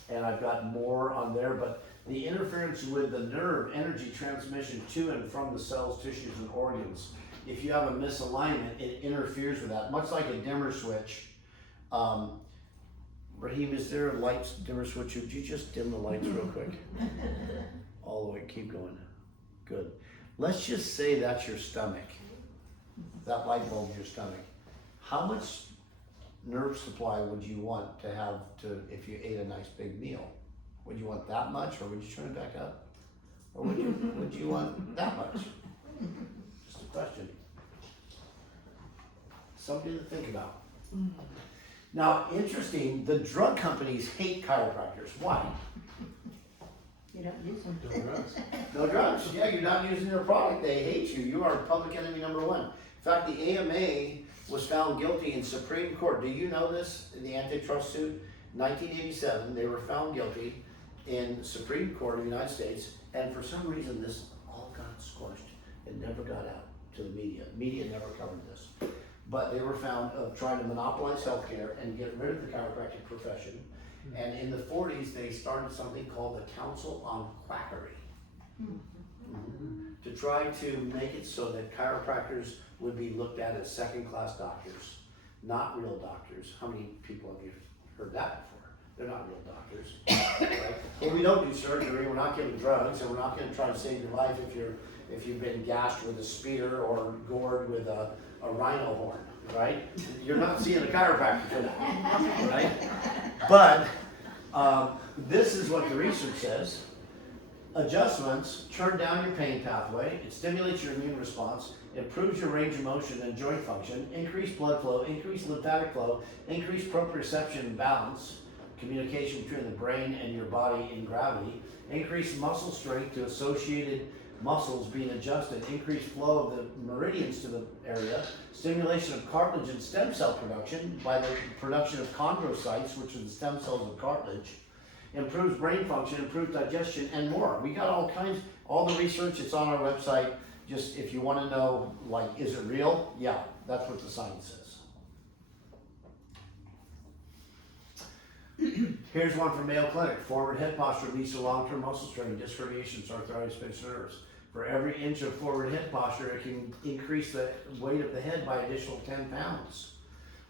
and I've got more on there, but the interference with the nerve energy transmission to and from the cells, tissues, and organs. If you have a misalignment, it interferes with that, much like a dimmer switch. Raheem, is there a lights dimmer switch? Would you just dim the lights real quick? All the way, keep going. Good. Let's just say that's your stomach. That light bulb in your stomach. How much nerve supply would you want to have if you ate a nice big meal? Would you want that much, or would you turn it back up? Or would you, would you want that much? Just a question. something to think about. Now, interesting, the drug companies hate chiropractors. Why? You don't use them. No drugs. No drugs. Yeah, you're not using their product. They hate you. You are public enemy number one. In fact, the AMA was found guilty in Supreme Court. Do you know this? In the antitrust suit, 1987, they were found guilty in Supreme Court of the United States, and for some reason, this all got squashed. It never got out to the media. Media never covered this. But they were found of trying to monopolize healthcare and get rid of the chiropractic profession. And in the 40s, they started something called the Council on Quackery. To try to make it so that chiropractors would be looked at as second-class doctors, not real doctors. How many people have you heard that before? They're not real doctors. Right? Well, we don't do surgery, we're not giving drugs, and we're not gonna try to save your life if you've been gashed with a spear or gored with a rhino horn, right? You're not seeing a chiropractor for that, right? But this is what the research says. Adjustments turn down your pain pathway, it stimulates your immune response, improves your range of motion and joint function, increase blood flow, increase lymphatic flow, increase proprioception and balance, communication between the brain and your body in gravity, increase muscle strength to associated muscles being adjusted, increased flow of the meridians to the area, stimulation of cartilage and stem cell production by the production of chondrocytes, which are the stem cells of cartilage, improves brain function, improves digestion, and more. We got all kinds, all the research, it's on our website. Just if you want to know, like, is it real? Yeah, that's what the science says. Here's one from Mayo Clinic. Forward head posture leads to long-term muscle strain, disc herniations, arthritis, pinched nerves. For every inch of forward head posture, it can increase the weight of the head by additional 10 pounds.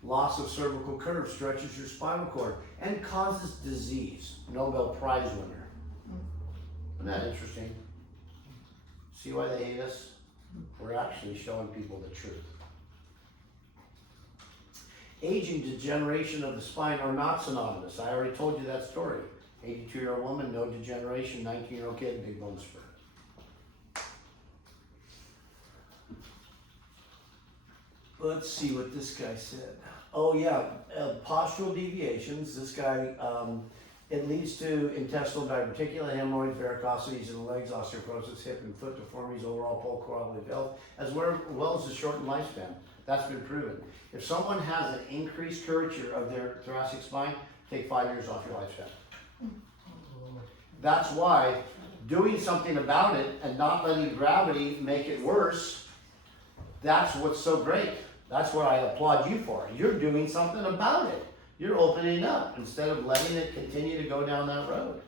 Loss of cervical curve stretches your spinal cord and causes disease. Nobel Prize winner. Isn't that interesting? See why they hate us? We're actually showing people the truth. Aging, degeneration of the spine are not synonymous. I already told you that story. 82-year-old woman, no degeneration. 19-year-old kid, big bone spur. Let's see what this guy said. Oh yeah, postural deviations. This guy, it leads to intestinal diverticulate, hemorrhoids, varicosities in the legs, osteoporosis, hip and foot deformities, overall poor quality of health, as well as a shortened lifespan. That's been proven. If someone has an increased curvature of their thoracic spine, take 5 years off your lifespan. That's why doing something about it and not letting gravity make it worse, that's what's so great. That's what I applaud you for. You're doing something about it. You're opening up instead of letting it continue to go down that road.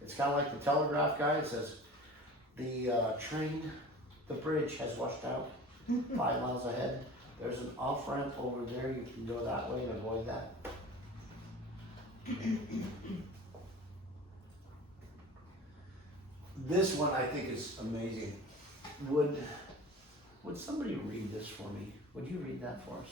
It's kind of like the telegraph guy. It says, the train, the bridge has washed out 5 miles ahead. There's an off ramp over there. You can go that way and avoid that. This one I think is amazing. Would somebody read this for me? Would you read that for us?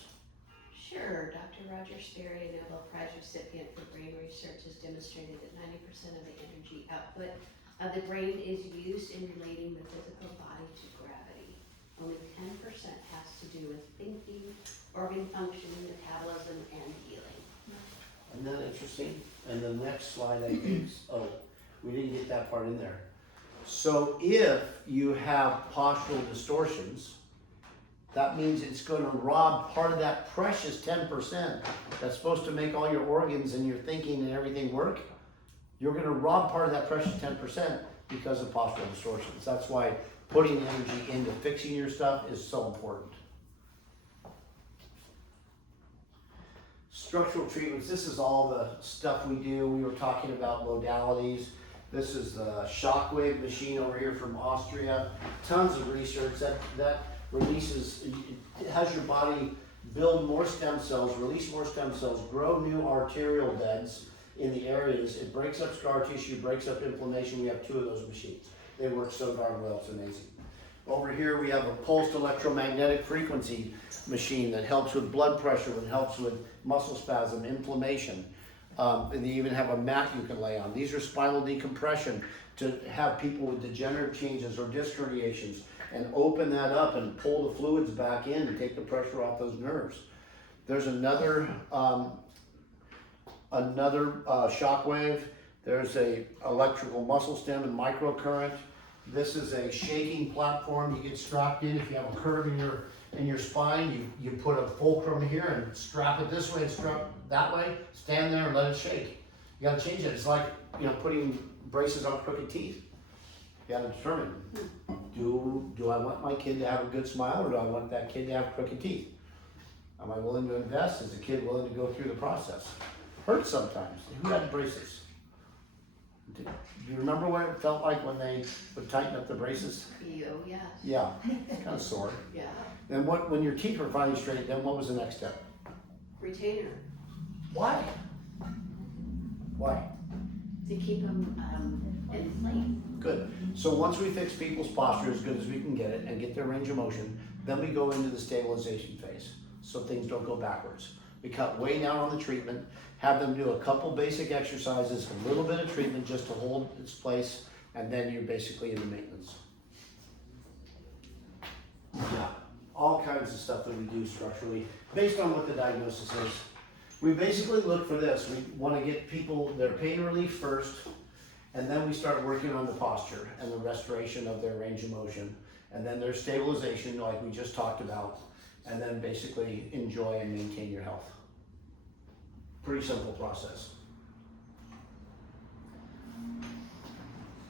Sure, Dr. Roger Sperry, a Nobel Prize recipient for brain research, has demonstrated that 90% of the energy output of the brain is used in relating the physical body to gravity. Only 10% has to do with thinking, organ function, metabolism, and healing. Isn't that interesting? And the next slide, I think, oh, we didn't get that part in there. So if you have postural distortions, that means it's going to rob part of that precious 10% that's supposed to make all your organs and your thinking and everything work. You're going to rob part of that precious 10% because of postural distortions. That's why putting energy into fixing your stuff is so important. Structural treatments, this is all the stuff we do. We were talking about modalities. This is the Shockwave machine over here from Austria. Tons of research that releases, it has your body build more stem cells, release more stem cells, grow new arterial beds in the areas. It breaks up scar tissue, breaks up inflammation. We have 2 of those machines. They work so darn well, it's amazing. Over here we have a pulsed electromagnetic frequency machine that helps with blood pressure, that helps with muscle spasm, inflammation. And they even have a mat you can lay on. These are spinal decompression to have people with degenerative changes or disc herniations. and open that up and pull the fluids back in and take the pressure off those nerves. There's another shock wave. There's a electrical muscle stem and microcurrent. This is a shaking platform you get strapped in. If you have a curve in your spine, you put a fulcrum here and strap it this way and strap that way. Stand there and let it shake. You gotta change it. It's like, putting braces on crooked teeth. You gotta determine, do I want my kid to have a good smile, or do I want that kid to have crooked teeth? Am I willing to invest? Is the kid willing to go through the process? Hurts sometimes. Who had braces? Do you remember what it felt like when they would tighten up the braces? Oh, yes. Yeah, it's kind of sore. Yeah. Then when your teeth were finally straight, then what was the next step? Retainer, Why? Why? to keep them, in place. Good. So once we fix people's posture as good as we can get it and get their range of motion, then we go into the stabilization phase, so things don't go backwards. We cut way down on the treatment, have them do a couple basic exercises, a little bit of treatment just to hold its place, and then you're basically into maintenance. Yeah, all kinds of stuff that we do structurally, based on what the diagnosis is. We basically look for this. We want to get people their pain relief first, and then we start working on the posture and the restoration of their range of motion, and then their stabilization like we just talked about, and then basically enjoy and maintain your health. Pretty simple process.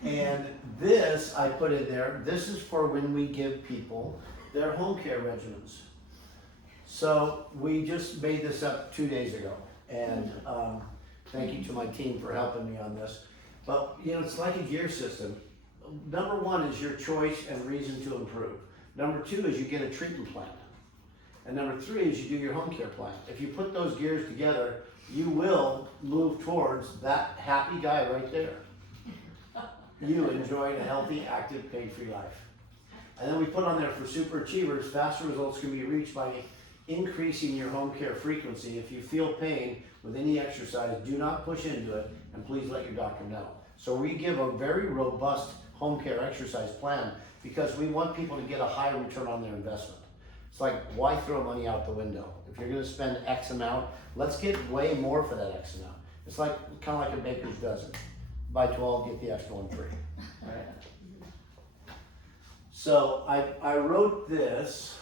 And this, I put in there, this is for when we give people their home care regimens. So we just made this up 2 days ago, and thank you to my team for helping me on this. But it's like a gear system. Number one is your choice and reason to improve. Number two is you get a treatment plan. And number three is you do your home care plan. If you put those gears together, you will move towards that happy guy right there. You enjoying a healthy, active, pain-free life. And then we put on there for super achievers, faster results can be reached by increasing your home care frequency. If you feel pain with any exercise, do not push into it, and please let your doctor know. So we give a very robust home care exercise plan because we want people to get a high return on their investment. It's like, why throw money out the window? If you're gonna spend X amount, let's get way more for that X amount. It's like, kind of like a baker's dozen. Buy 12, get the extra one free. Right? So I wrote this,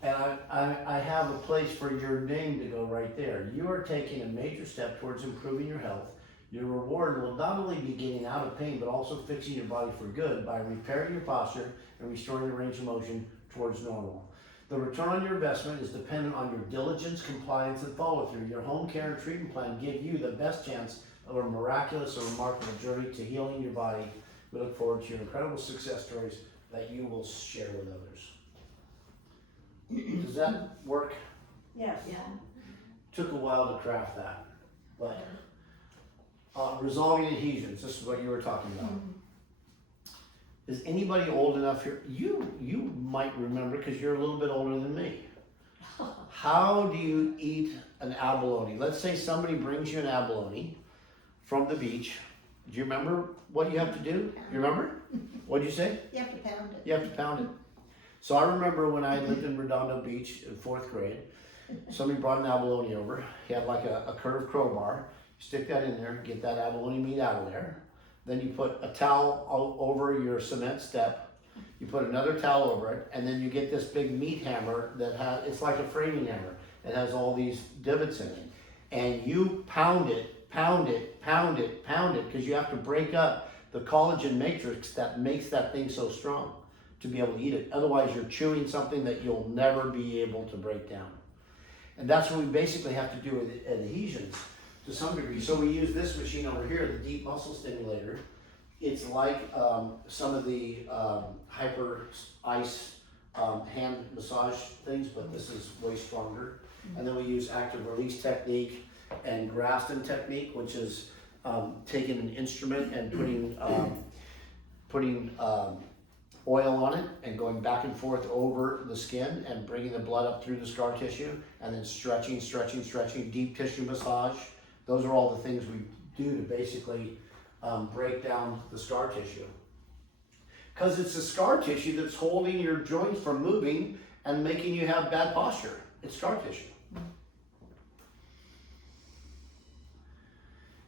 and I have a place for your name to go right there. You are taking a major step towards improving your health. Your reward will not only be getting out of pain, but also fixing your body for good by repairing your posture and restoring your range of motion towards normal. The return on your investment is dependent on your diligence, compliance, and follow-through. Your home care and treatment plan give you the best chance of a miraculous or remarkable journey to healing your body. We look forward to your incredible success stories that you will share with others. Does that work? Yes. Yeah. Took a while to craft that, but resolving adhesions, this is what you were talking about. Is anybody old enough here? You might remember because you're a little bit older than me. How do you eat an abalone? Let's say somebody brings you an abalone from the beach. Do you remember what you have to do? You remember? What'd you say? You have to pound it. You have to pound it. So I remember when I lived in Redondo Beach in 4th grade, somebody brought an abalone over. He had like a curved crowbar. You stick that in there, get that abalone meat out of there. Then you put a towel over your cement step. You put another towel over it, and then you get this big meat hammer that it's like a framing hammer. It has all these divots in it. And you pound it, pound it, pound it, pound it, because you have to break up the collagen matrix that makes that thing so strong to be able to eat it. Otherwise, you're chewing something that you'll never be able to break down. And that's what we basically have to do with adhesions to some degree. So we use this machine over here, the deep muscle stimulator. It's like some of the hyper ice hand massage things, but this is way stronger. And then we use active release technique and Graston technique, which is taking an instrument and putting oil on it and going back and forth over the skin and bringing the blood up through the scar tissue, and then stretching, deep tissue massage. Those are all the things we do to basically break down the scar tissue. Because it's the scar tissue that's holding your joints from moving and making you have bad posture. It's scar tissue.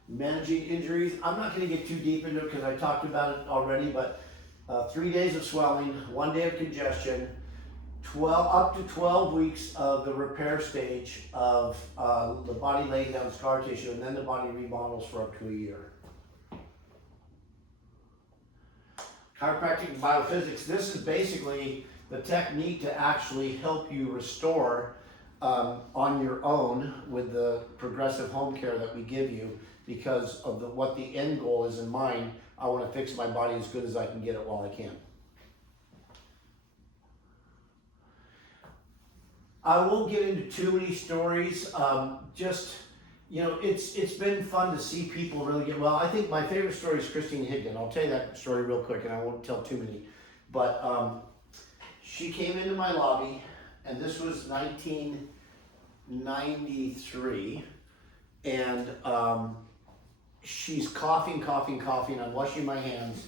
Managing injuries, I'm not going to get too deep into it because I talked about it already, but 3 days of swelling, 1 day of congestion, up to 12 weeks of the repair stage of the body laying down scar tissue, and then the body remodels for up to a year. Chiropractic and biophysics, this is basically the technique to actually help you restore on your own with the progressive home care that we give you, because of what the end goal is in mind. I want to fix my body as good as I can get it while I can. I won't get into too many stories. Just, you know, it's been fun to see people really get well. I think my favorite story is Christine Higdon. I'll tell you that story real quick, and I won't tell too many. But she came into my lobby, and this was 1993, and she's coughing. I'm washing my hands,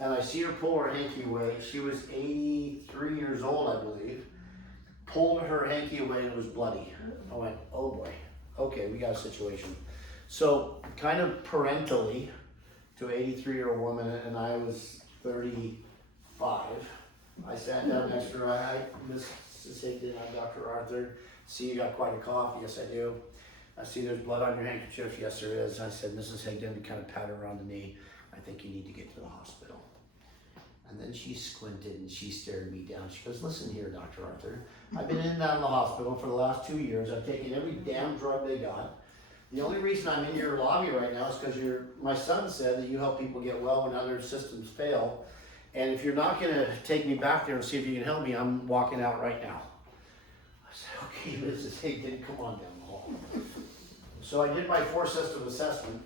and I see her pull her hanky away. She was 83 years old, I believe. Pulled her hanky away and it was bloody. I went, oh boy, okay, we got a situation. So kind of parentally to an 83-year-old woman, and I was 35. I sat down next to her. Hi, Mrs. Higdon, I'm Dr. Arthur. See, you got quite a cough. Yes, I do. I see there's blood on your handkerchief. Yes, there is. I said, Mrs. Higdon, kind of pat her around the knee. I think you need to get to the hospital. And then she squinted and she stared me down. She goes, listen here, Dr. Arthur. I've been in and out of the hospital for the last 2 years. I've taken every damn drug they got. The only reason I'm in your lobby right now is because my son said that you help people get well when other systems fail. And if you're not going to take me back there and see if you can help me, I'm walking out right now. I said, okay, Mrs. Higdon, come on down the hall. So I did my 4-system assessment.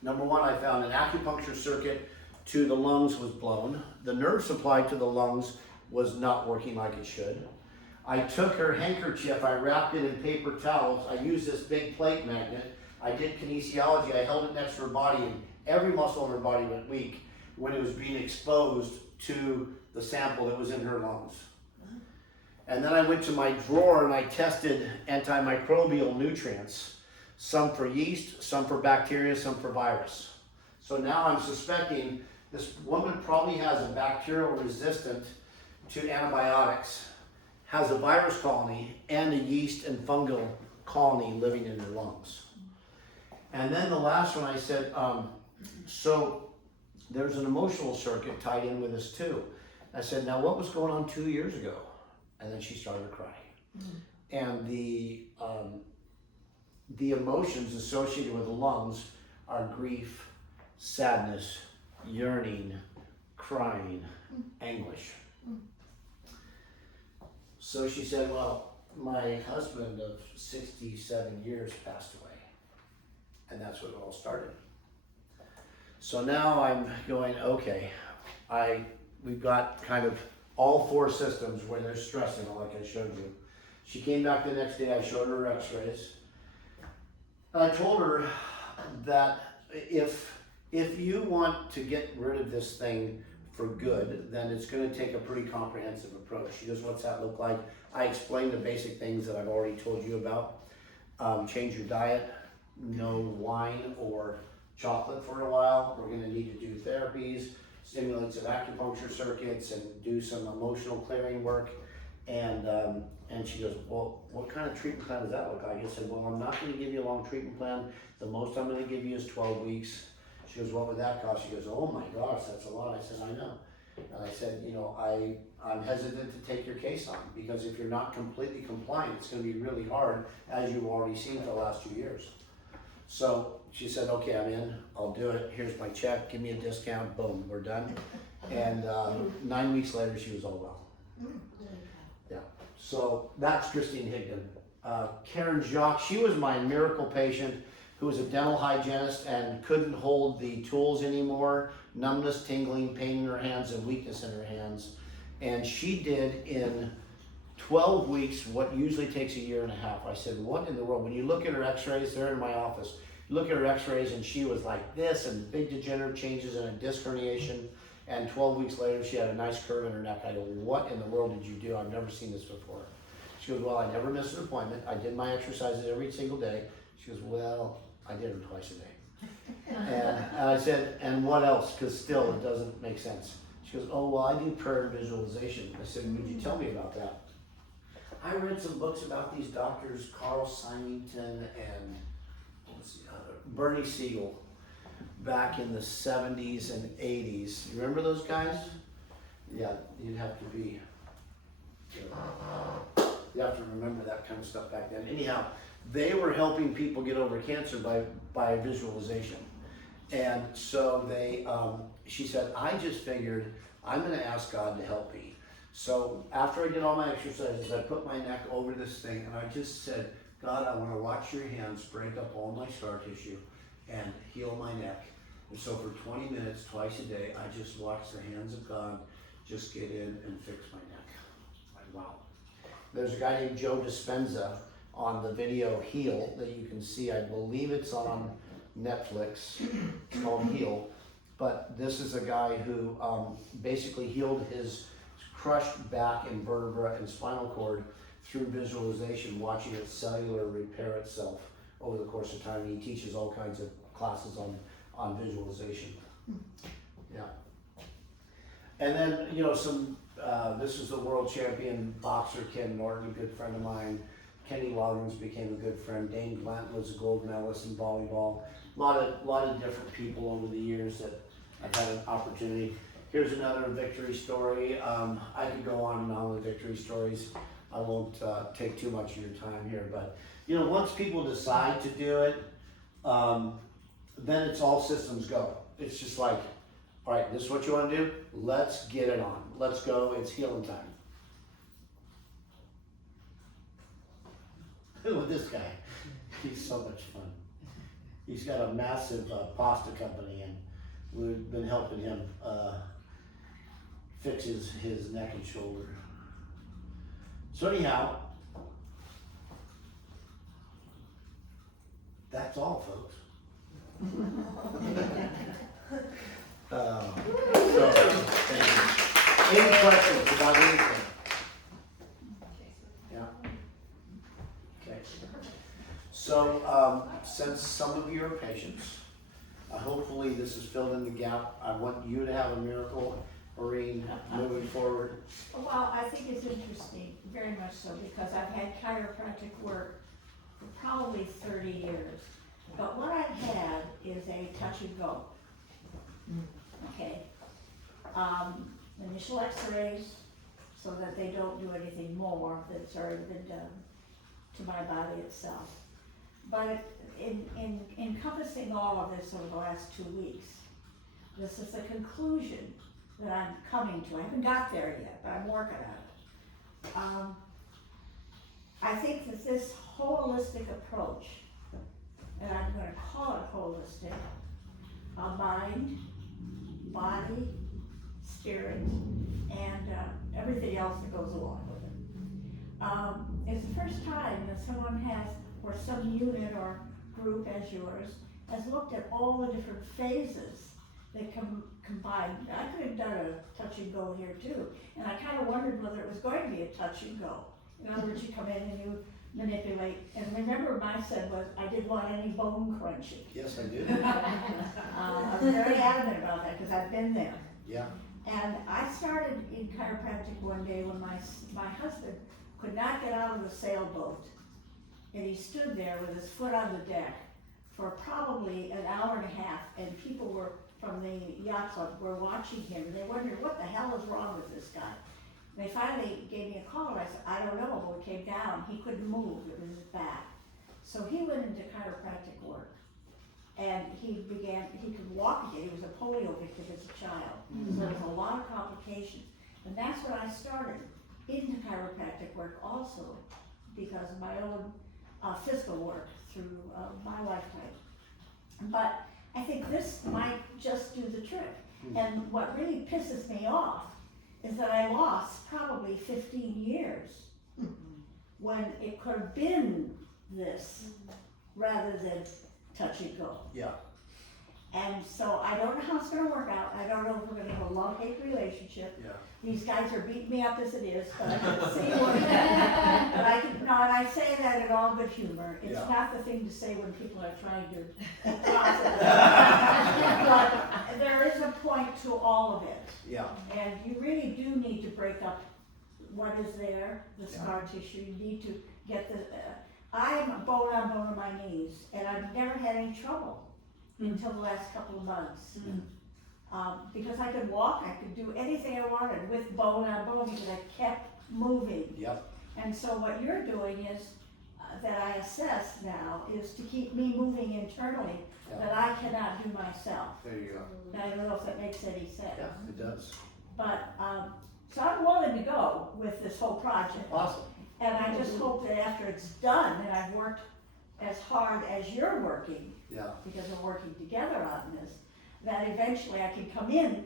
Number one, I found an acupuncture circuit to the lungs was blown. The nerve supply to the lungs was not working like it should. I took her handkerchief, I wrapped it in paper towels. I used this big plate magnet. I did kinesiology. I held it next to her body, and every muscle in her body went weak when it was being exposed to the sample that was in her lungs. And then I went to my drawer and I tested antimicrobial nutrients, some for yeast, some for bacteria, some for virus. So now I'm suspecting this woman probably has a bacterial resistant to antibiotics, has a virus colony, and a yeast and fungal colony living in her lungs. And then the last one I said, so there's an emotional circuit tied in with this too. I said, now what was going on 2 years ago? And then she started to cry. And the emotions associated with the lungs are grief, sadness, yearning, crying, anguish. So she said, well, my husband of 67 years passed away. And that's when it all started. So now I'm going, okay, we've got kind of all 4 systems where they're stressing, like I showed you. She came back the next day, I showed her x-rays. And I told her that if you want to get rid of this thing for good, then it's going to take a pretty comprehensive approach. She goes, what's that look like? I explained the basic things that I've already told you about. Change your diet, no wine or chocolate for a while. We're going to need to do therapies, stimulants and acupuncture circuits, and do some emotional clearing work. And she goes, well, what kind of treatment plan does that look like? I said, well, I'm not going to give you a long treatment plan. The most I'm going to give you is 12 weeks. She goes, what would that cost? She goes, oh my gosh, that's a lot. I said, I know. And I said, you know, I'm hesitant to take your case on, because if you're not completely compliant, it's going to be really hard, as you've already seen for the last 2 years. So she said, okay, I'm in, I'll do it. Here's my check, give me a discount, boom, we're done. And 9 weeks later, she was all well. Yeah, so that's Christine Higdon. Karen Jacques, she was my miracle patient who was a dental hygienist and couldn't hold the tools anymore. Numbness, tingling, pain in her hands, and weakness in her hands. And she did in 12 weeks what usually takes a year and a half. I said, what in the world? When you look at her x-rays, they're in my office. You look at her x-rays and she was like this, and big degenerative changes and a disc herniation. And 12 weeks later, she had a nice curve in her neck. I go, what in the world did you do? I've never seen this before. She goes, well, I never missed an appointment. I did my exercises every single day. She goes, well, I did them twice a day. And I said, and what else? Because still, it doesn't make sense. She goes, oh, well, I do prayer and visualization. I said, would you tell me about that? I read some books about these doctors, Carl Symington and what's the other? Bernie Siegel, back in the 70s and 80s. You remember those guys? Yeah, you'd have to be, you have to remember that kind of stuff back then. Anyhow, they were helping people get over cancer by visualization. And so they, she said, I just figured I'm gonna ask God to help me. So after I did all my exercises, I put my neck over this thing and I just said, God, I wanna watch your hands break up all my scar tissue and heal my neck. And so for 20 minutes, twice a day, I just watched the hands of God just get in and fix my neck. Like, wow. There's a guy named Joe Dispenza on the video Heal that you can see. I believe it's on Netflix. It's called Heal. But this is a guy who basically healed his crushed back and vertebra and spinal cord through visualization, watching it cellular repair itself over the course of time. He teaches all kinds of classes on visualization. Yeah. And then, you know, this is the world champion boxer, Ken Norton, a good friend of mine. Kenny Loggins became a good friend. Dane Blanton was a gold medalist in volleyball. A lot of different people over the years that I've had an opportunity. Here's another victory story. I could go on and on with victory stories. I won't take too much of your time here, but you know, once people decide to do it, then it's all systems go. It's just like, all right, this is what you want to do. Let's get it on. Let's go. It's healing time. With this guy, he's so much fun. He's got a massive pasta company, and we've been helping him fix his neck and shoulder. So anyhow, that's all, folks. So, thank you. Any questions about anything? Yeah. Okay. So, since some of you are patients, hopefully this has filled in the gap. I want you to have a miracle, Maureen, moving forward. Well, I think it's interesting, very much so, because I've had chiropractic work for probably 30 years. But what I've had is a touch and go. Okay. Initial x-rays, so that they don't do anything more that's already been done to my body itself. But in encompassing all of this over the last 2 weeks, this is the conclusion that I'm coming to. I haven't got there yet, but I'm working on it. I think that this holistic approach, and I'm going to call it holistic, mind, body, spirit, and everything else that goes along with it. It's the first time that someone has, or some unit or group as yours, has looked at all the different phases that combine. I could have done a touch and go here too, and I kind of wondered whether it was going to be a touch and go. In other words, you come in and you manipulate, and remember my said was, I didn't want any bone crunching. Yes, I do. I'm very adamant about that because I've been there. Yeah. And I started in chiropractic one day when my husband could not get out of the sailboat. And he stood there with his foot on the deck for probably an hour and a half, and people were from the yacht club were watching him, and they wondered what the hell is wrong with this guy. And they finally gave me a call, and I said, I don't know. When we came down, he couldn't move, it was his back. So he went into chiropractic work, and he could walk again. He was a polio victim as a child, so there was a lot of complications. And that's when I started into chiropractic work also, because of my own physical work through my lifetime. But I think this might just do the trick. And what really pisses me off is that I lost probably 15 years when it could have been this rather than touch and go. Yeah. And so I don't know how it's gonna work out, I don't know if we're gonna have a love-hate relationship. Yeah. These guys are beating me up as it is, but I can see what, but I can, no, and I say that in all good humor. It's Yeah. not the thing to say when people are trying to cross it. But there is a point to all of it. Yeah, And you really do need to break up what is there, the scar tissue, you need to get the, I'm bone on my knees, and I've never had any trouble until the last couple of months. Because I could walk, I could do anything I wanted with bone on bone, because I kept moving. yep, And so what you're doing is, that I assess now, is to keep me moving internally, that I cannot do myself. there you go. And I don't know if that makes any sense. Yeah, it does. But, so I'm willing to go with this whole project. Awesome. And I just hope that after it's done, and I've worked as hard as you're working, Yeah, because we're working together on this, that eventually I can come in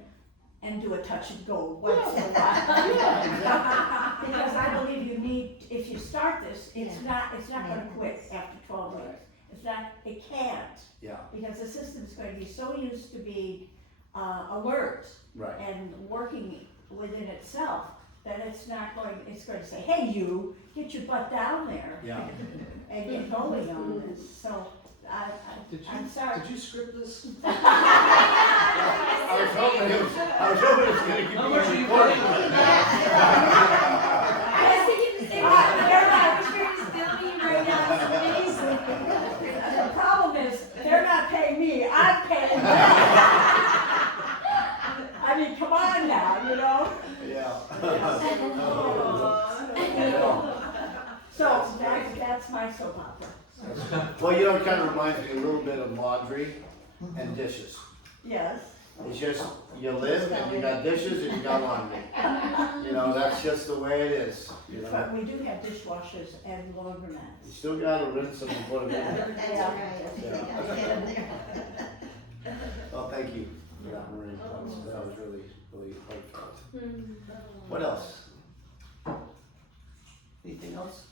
and do a touch and go once in a while. Because I believe you need, if you start this, it's not gonna quit after 12 weeks. It's not, it can't, yeah, because the system's going to be so used to being, alert right. and working within itself, that it's going to say, hey, you, get your butt down there. Yeah. And get going on this, so, I'm sorry. Did you script this? I was hoping it was gonna keep How much are you recording. paying? I was thinking the same thing. I wish we were just filming right now. It's amazing. The problem is, they're not paying me, I'm paying them. I mean, come on now, you know? Yeah. So, that's my soap opera. Well, you know, it kind of reminds me a little bit of laundry and dishes. Yes. It's just, you live and you got dishes and you got laundry. You know, that's just the way it is, you know? But we do have dishwashers and laundromats. You still gotta rinse them and put them in there. That's Yeah. right. Yeah. Well, thank you for that, Maureen. That was really, really heartfelt. What else? Anything else?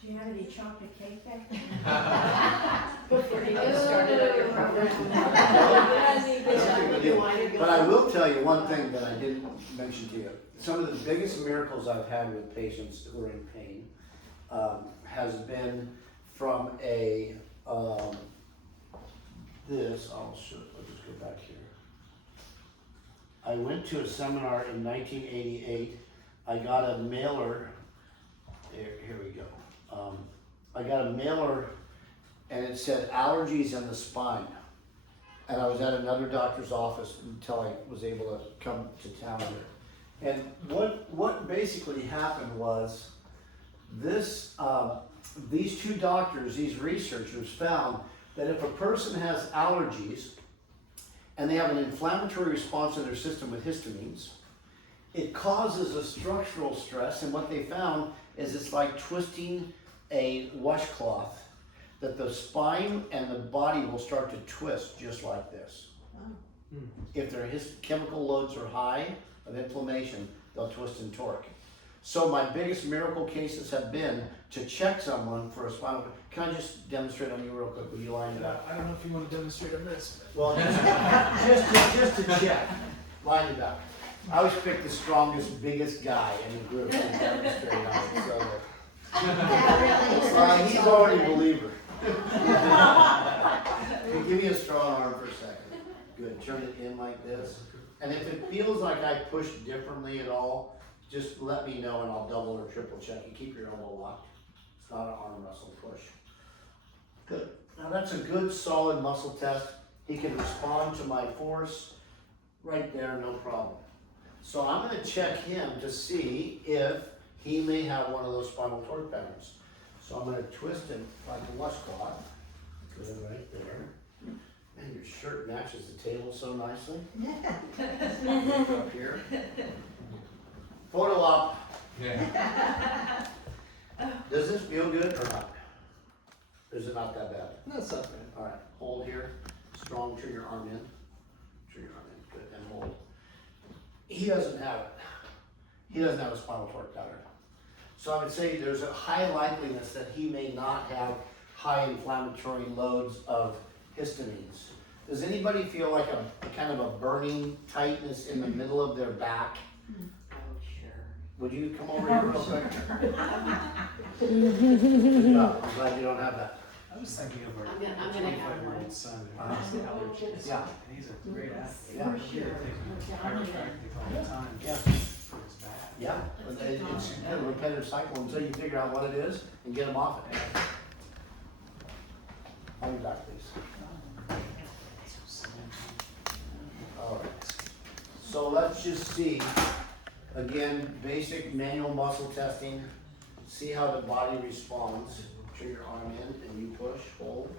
Do you have any chocolate cake back? Before you get started on your program. But I will tell you one thing that I didn't mention to you. Some of the biggest miracles I've had with patients who are in pain has been from a, I'll just go back here. I went to a seminar in 1988. I got a mailer, here we go. I got a mailer and it said allergies in the spine. And I was at another doctor's office until I was able to come to town here. And what basically happened was this, these two doctors, these researchers found that if a person has allergies and they have an inflammatory response in their system with histamines, it causes a structural stress, and what they found is it's like twisting a washcloth, that the spine and the body will start to twist just like this. If their chemical loads are high of inflammation, they'll twist and torque. So my biggest miracle cases have been to check someone for a spinal. Can I just demonstrate on you real quick? Will you line it up? I don't know if you want to demonstrate on this. Well, just to check, line it up. I always pick the strongest, biggest guy in the group to demonstrate on it. So he's already a believer. Give me a strong arm for a second. Good. Turn it in like this. And if it feels like I push differently at all, just let me know and I'll double or triple check. You keep your elbow locked. It's not an arm wrestle push. Good. Now that's a good solid muscle test. He can respond to my force right there, no problem. So I'm going to check him to see if he may have one of those spinal torque patterns. So I'm going to twist him like a washcloth. Good, right there. Man, your shirt matches the table so nicely. Look up here. Photo op. Yeah. Does this feel good or not? Or is it not that bad? No, it's not bad. All right, hold here. Strong, turn your arm in. Turn your arm in, good, and hold. He doesn't have it. He doesn't have a spinal torque pattern. So I would say there's a high likeliness that he may not have high inflammatory loads of histamines. Does anybody feel like a kind of a burning tightness in the middle of their back? Oh, sure. Would you come over here real quick? No, I'm glad you don't have that. I was thinking of our I'm gonna have 25-year-old one. son who has allergies. Yeah. And he's a great athlete. Yeah. We're taking chiropractic all the time Yeah. for his back. Yeah, but it's kind of a repetitive cycle until you figure out what it is and get them off it. On your back, please. All right. So let's just see, again, basic manual muscle testing. See how the body responds. Put your arm in and you push, hold.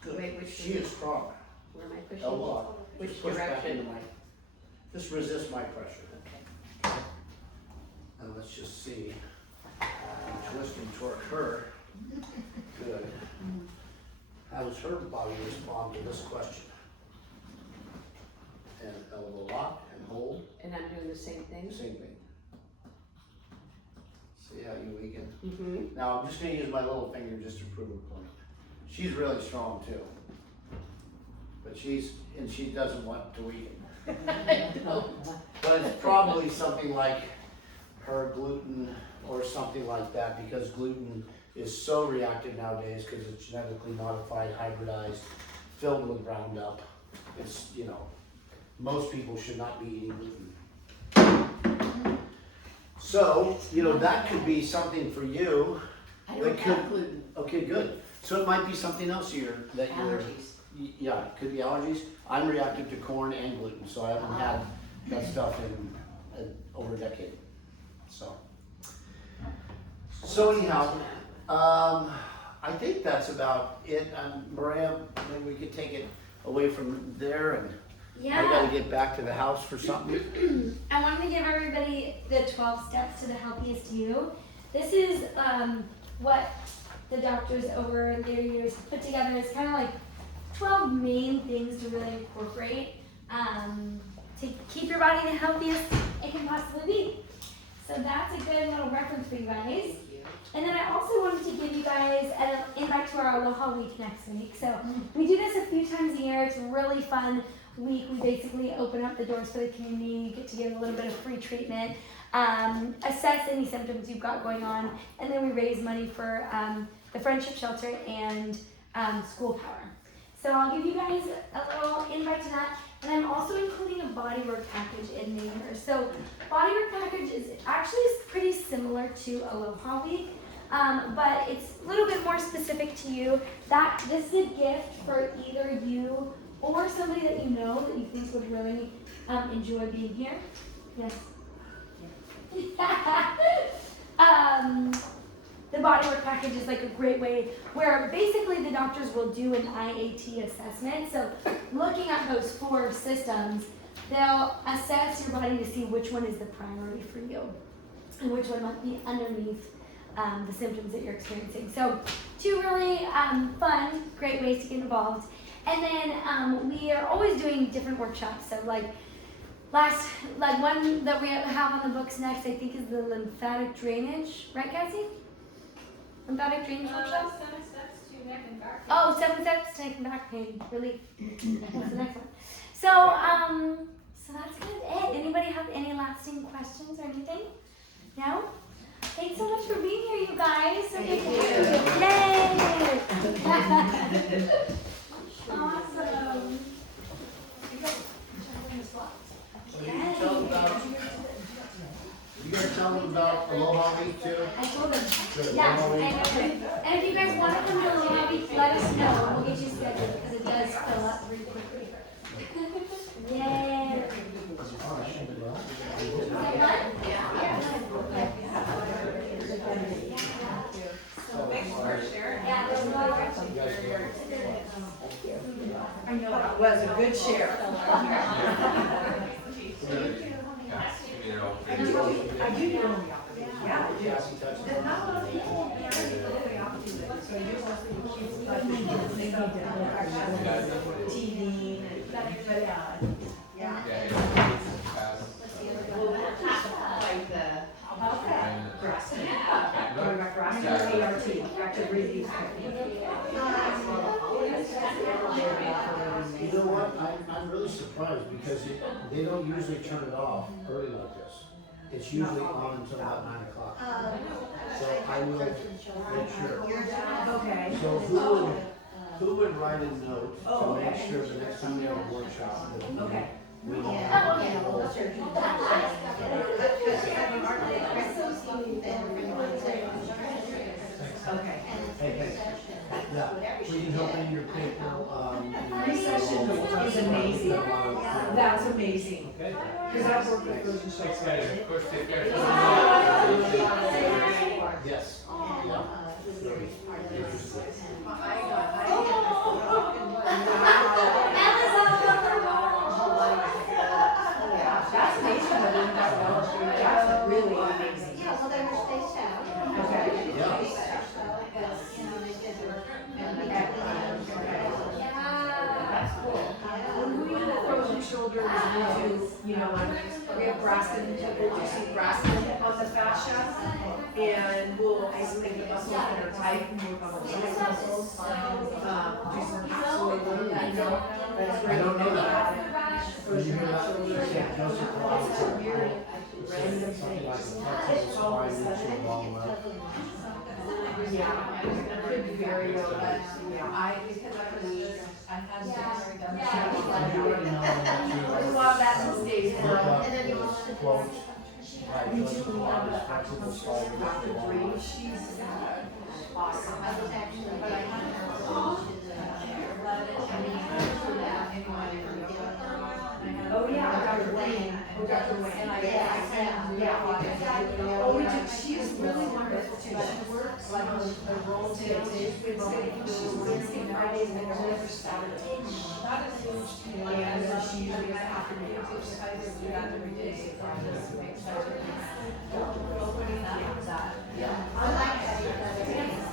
Good. Wait, which She is strong. Where am I pushing? Elbow up. Which Just push back direction? into my, just resist my pressure. And let's just see. Twist and torque her. Good. How does her body respond to this question? And elbow lock and hold, And I'm doing the same thing? same thing. See how you weaken? Mm-hmm. Now, I'm just gonna use my little finger just to prove a point. She's really strong too. But she doesn't want to weaken. But it's probably something like her gluten or something like that, because gluten is so reactive nowadays because it's genetically modified, hybridized, filled with Roundup. It's, most people should not be eating gluten. So, that could be something for you. I That don't could- have gluten. Okay, good. So it might be something else that you're. Allergies. Yeah, it could be allergies. I'm reactive to corn and gluten, so I haven't had that stuff in over a decade. So anyhow, I think that's about it. Maria, maybe we could take it away from there, and I gotta get back to the house for something. I wanted to give everybody the 12 steps to the healthiest you. This is what the doctors over their years put together. It's kind of like 12 main things to really incorporate to keep your body the healthiest it can possibly be. So that's a good little reference for you guys. And then I also wanted to give you guys an invite to our Aloha Week next week. So we do this a few times a year. It's a really fun week. We basically open up the doors for the community. You get to get a little bit of free treatment, assess any symptoms you've got going on, and then we raise money for the Friendship Shelter and School Power. So I'll give you guys a little invite to that. And I'm also including a bodywork package in there. So bodywork package is actually pretty similar to Aloha Week, but it's a little bit more specific to you. This is a gift for either you or somebody that you know that you think would really enjoy being here. Yes. The bodywork package is like a great way where basically the doctors will do an IAT assessment. So looking at those 4 systems, they'll assess your body to see which one is the priority for you and which one might be underneath the symptoms that you're experiencing. So 2 really fun, great ways to get involved. And then we are always doing different workshops. So like one that we have on the books next, I think, is the lymphatic drainage, right, Cassie? Lymphatic drainage workshop? 7 steps to neck and back. Oh, 7 steps to neck and back pain relief. That's the next one. So, so that's kind of it. Anybody have any lasting questions or anything? No? Thanks so much for being here, you guys. So good to have you. Yay! Awesome. You gonna tell them about Aloha Week too? I told them. Good. Yeah, Aloha Week. I know. And if you guys want to come to Aloha Week, let us know. We'll get you scheduled because it does fill up really quickly. Yay! Thanks for sharing. Yeah, there's a lot of I know that was a good share. I do need homeopathy. Yeah, I do. There's not a lot of people that are homeopathy with it, so I do want to keep like TV and yeah. Like the. Okay. Grass. Yeah. Going back around, ART, active breathing technique. really surprised because they don't usually turn it off early like this. It's usually on until about 9 o'clock. So I will make sure. Okay. So who would write a note to make sure the next time we have a workshop that Okay. we don't have Okay. Hey, yeah, we can help in your paper, Recession is amazing. That's amazing. Okay? Because I've worked with Virgin Thanks, Shores. guys. Of course, take care. Yes, yeah. That's amazing that we got well. That's really amazing. Yeah, well, they were spaced out. Okay. Yeah. That's cool. When we did Frozen Shoulders, we do, we have Braskin, we see Braskin on the fascia, and we'll isolate the muscles that are tight and work on the tight muscles. Do some absolute work, that's I great. don't know that. When you Frozen hear that, shoulders. yeah, Joseph Pilates, something like a Texas spine into a long leg. Yeah, it could be very low, but yeah, because I had You surgery already know that there's a lot of that these days. look up this quote, like We Joseph do have Pilates, the flexible acupuncturist, slide into Dr. a long Bree, leg. she's awesome. I was actually, but I had Oh, yeah, Dr. Wayne, Dr. Wayne. Yeah. Oh, we do, she's really wonderful too, she works like a role Wednesday, Fridays, and never Saturday. Not as huge, And she usually has afternoon hours. exercises do that every day, so I just make sure. Yeah. Opening that. Yeah.